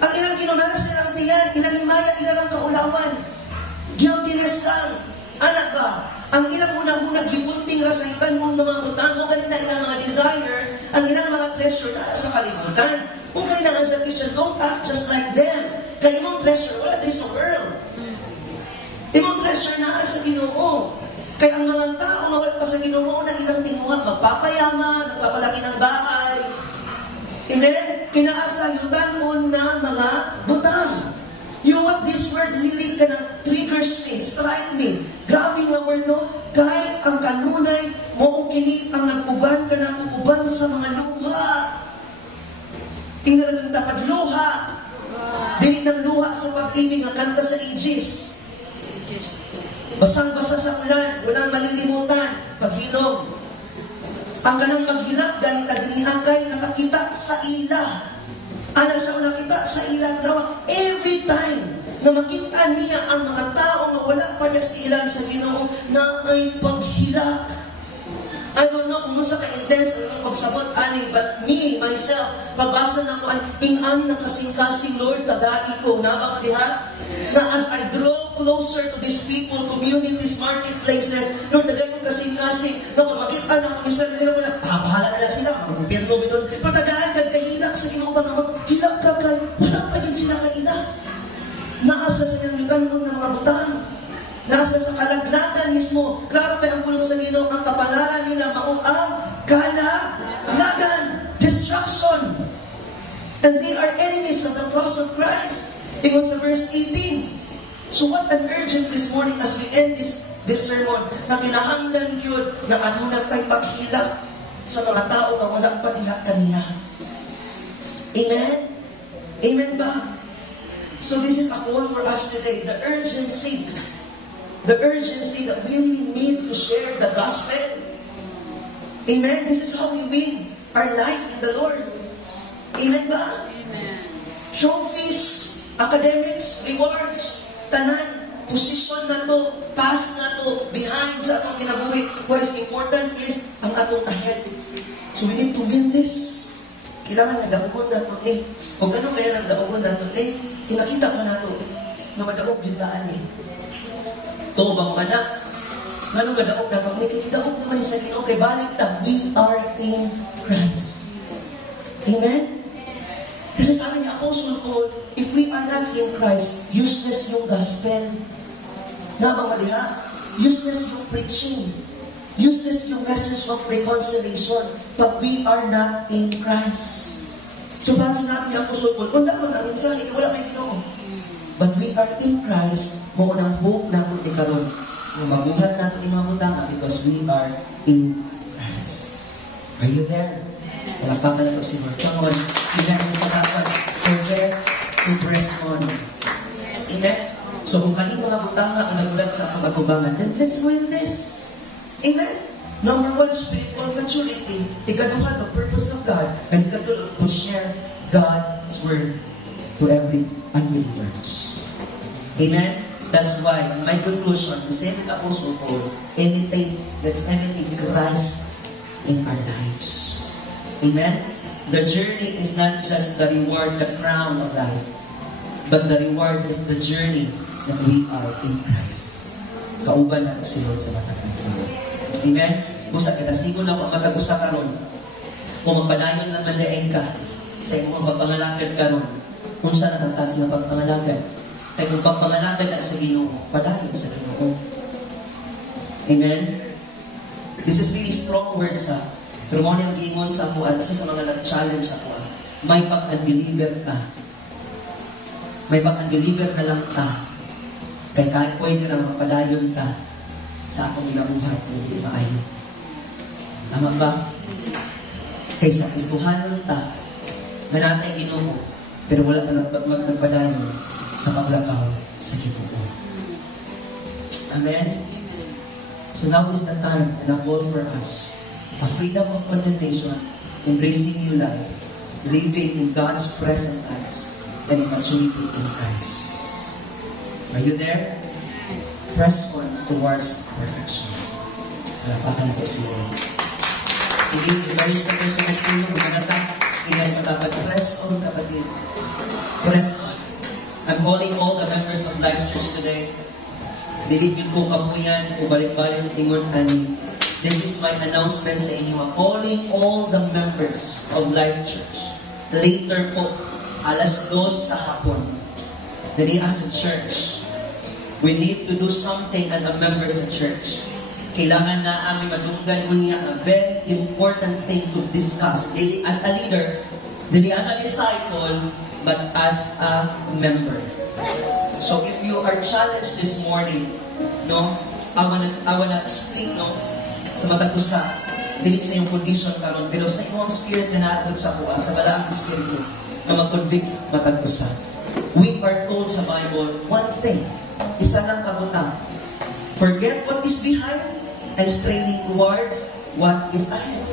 Ang ilang Ginoo na sa ilang tiyan, ilang himaya, ilang kaulawan. Guiltiness lang. Anak ba? Ang ilang unang-unang gipunting rasayutan mong mga utang, o ganina ilang mga desire, ang ilang mga treasure na sa kalibutan. Kung ganina ang salvation, don't act just like them. Kaya imong treasure, wala din sa world. Imong treasure na sa Ginoo. Kaya ang mga tao na wala pa sa Ginoo na ilang tinguha, magpapayaman, magpapalaki ng bahay. Amen? Kinaasayutan mo na mga butang. You know what this word really triggers me, strike me. Grabe nga word, no? Kahit ang kanunay, mo kini ang nagkuban ka na kuban sa mga luha. Tingnan ng tapad luha. Dili ng luha sa pag-ibig nga kanta sa Aegis. Basang-basa sa ulan, walang malilimutan, paghinog. Ang kanang maghilak, ganit agnihan kay nakakita sa ila. Ano siya nakita sa ilang daw? Every time na makita niya ang mga tao na wala pa niya sa ilang sa Ginoo na ay paghilak. I don't know kung sa ka-intense ang pagsabot ani, but me, myself, pagbasa na ko, ing-ani na kasing-kasing, Lord, tadai ko, naba ko diha? Na as I draw closer to these people, communities, marketplaces, Lord, tadai ko kasing-kasing, na kung makita na kung isa nila mo na, bahala na lang sila, mag-impirno, patagaan ka, kahilak sa Ginoo ba naman, hilak ka kay, wala pa din sila kahilak. Naasa sa ilang ikan ng mga butang. Nasa sa kalaglagan mismo. Klaro tayo ang pulong sa Ginoo, ang kapalaran nila mao ang kalaglagan, destruction. And they are enemies of the cross of Christ. Ingon sa verse 18. So what an urgent this morning as we end this sermon, na kinahanglan yun na ano na tayo paghila sa mga tao na wala pa diha kaniya. Amen? Amen ba? So this is a call for us today. The urgency that we really need to share the gospel. Amen? This is how we win our life in the Lord. Amen ba? Amen. Trophies, academics, rewards, tanan, position na to, past na to, behind sa atong kinabuhi. What is important is ang atong ahead. So we need to win this. Kailangan na daugon nato Kung gano'n kaya nang daugon nato pinakita mo nato na madaog yung daan to bang anak, gano'n madaog nato kikidaog naman sa Ginoo kay balik na we are in Christ. Amen? Kasi sabi ni Apostle Paul, if we are not in Christ, useless yung gospel. Na mga liha, useless yung preaching. Useless yung message of reconciliation. But we are not in Christ. So parang sinabi ni Apostle Paul, kung dapat namin sa akin, wala may Ginoo. But we are in Christ, mo nang hope na kung ikaroon. Yung mabuhat natin yung mga butanga because we are in Christ. Are you there? Wala pa ka na ito si Lord. Come on. Kailan mo patapan. Prepare to press on. Amen? So kung kanina mga butanga ang nagulat sa pag-atubangan, then let's win this. Amen? Number one, spiritual maturity. Ikaduha, the purpose of God. And ikatulog, to share God's word to every unbelievers. Amen? That's why, my conclusion, the same with Apostle Paul, let's imitate Christ in our lives. Amen? The journey is not just the reward, the crown of life, but the reward is the journey that we are in Christ. Kauban na si Lord sa matang tao. Amen? Busa kita, sigo na kung matagusa ka ron. Kung mapadayon na mandaeng ka sa imong pagpangalagad ka ron, kung saan natatas na pagpangalagad, ay kung pagpangalagad na sa Ginoo, padayon sa Ginoo. Amen? This is really strong words ha. Pero mo niyang giingon sa ako, isa sa mga nag-challenge ako, may pag-unbeliever ka. May pag-unbeliever ka lang ka. Kaya kahit pwede na makapadayon ka sa akong ginabuhat na hindi maayo. Tama ba? Kaysa istuhanon ka, na natin Ginoo, pero wala ka magpadayon sa paglakaw sa Ginoo. Amen? So now is the time and a call for us. A freedom of condemnation, embracing new life, living in God's present times, and in maturity in Christ. Are you there? Press on towards perfection. Wala na ito si Lord. Sige, encourage the person next to you. Magandang ingat mo dapat. Press on, kapatid. Press on. I'm calling all the members of Life Church today. Dilig yun ko kamuyan o balik-balik ingon ani. This is my announcement sa inyo. I'm calling all the members of Life Church. Later po, 2:00 sa hapon. Dali as a church. We need to do something as a members of church. Kailangan na aming madunggan mo niya a very important thing to discuss. Dili as a leader, dili as a disciple, but as a member. So if you are challenged this morning, no, I wanna speak, no, sa matag-usa, dili sa iyong condition karon, pero sa iyong spirit na naatod sa kuha, sa balaang espiritu, na mag-convict matag-usa. We are told sa Bible, one thing, isa lang kabutang. Forget what is behind and straining towards what is ahead.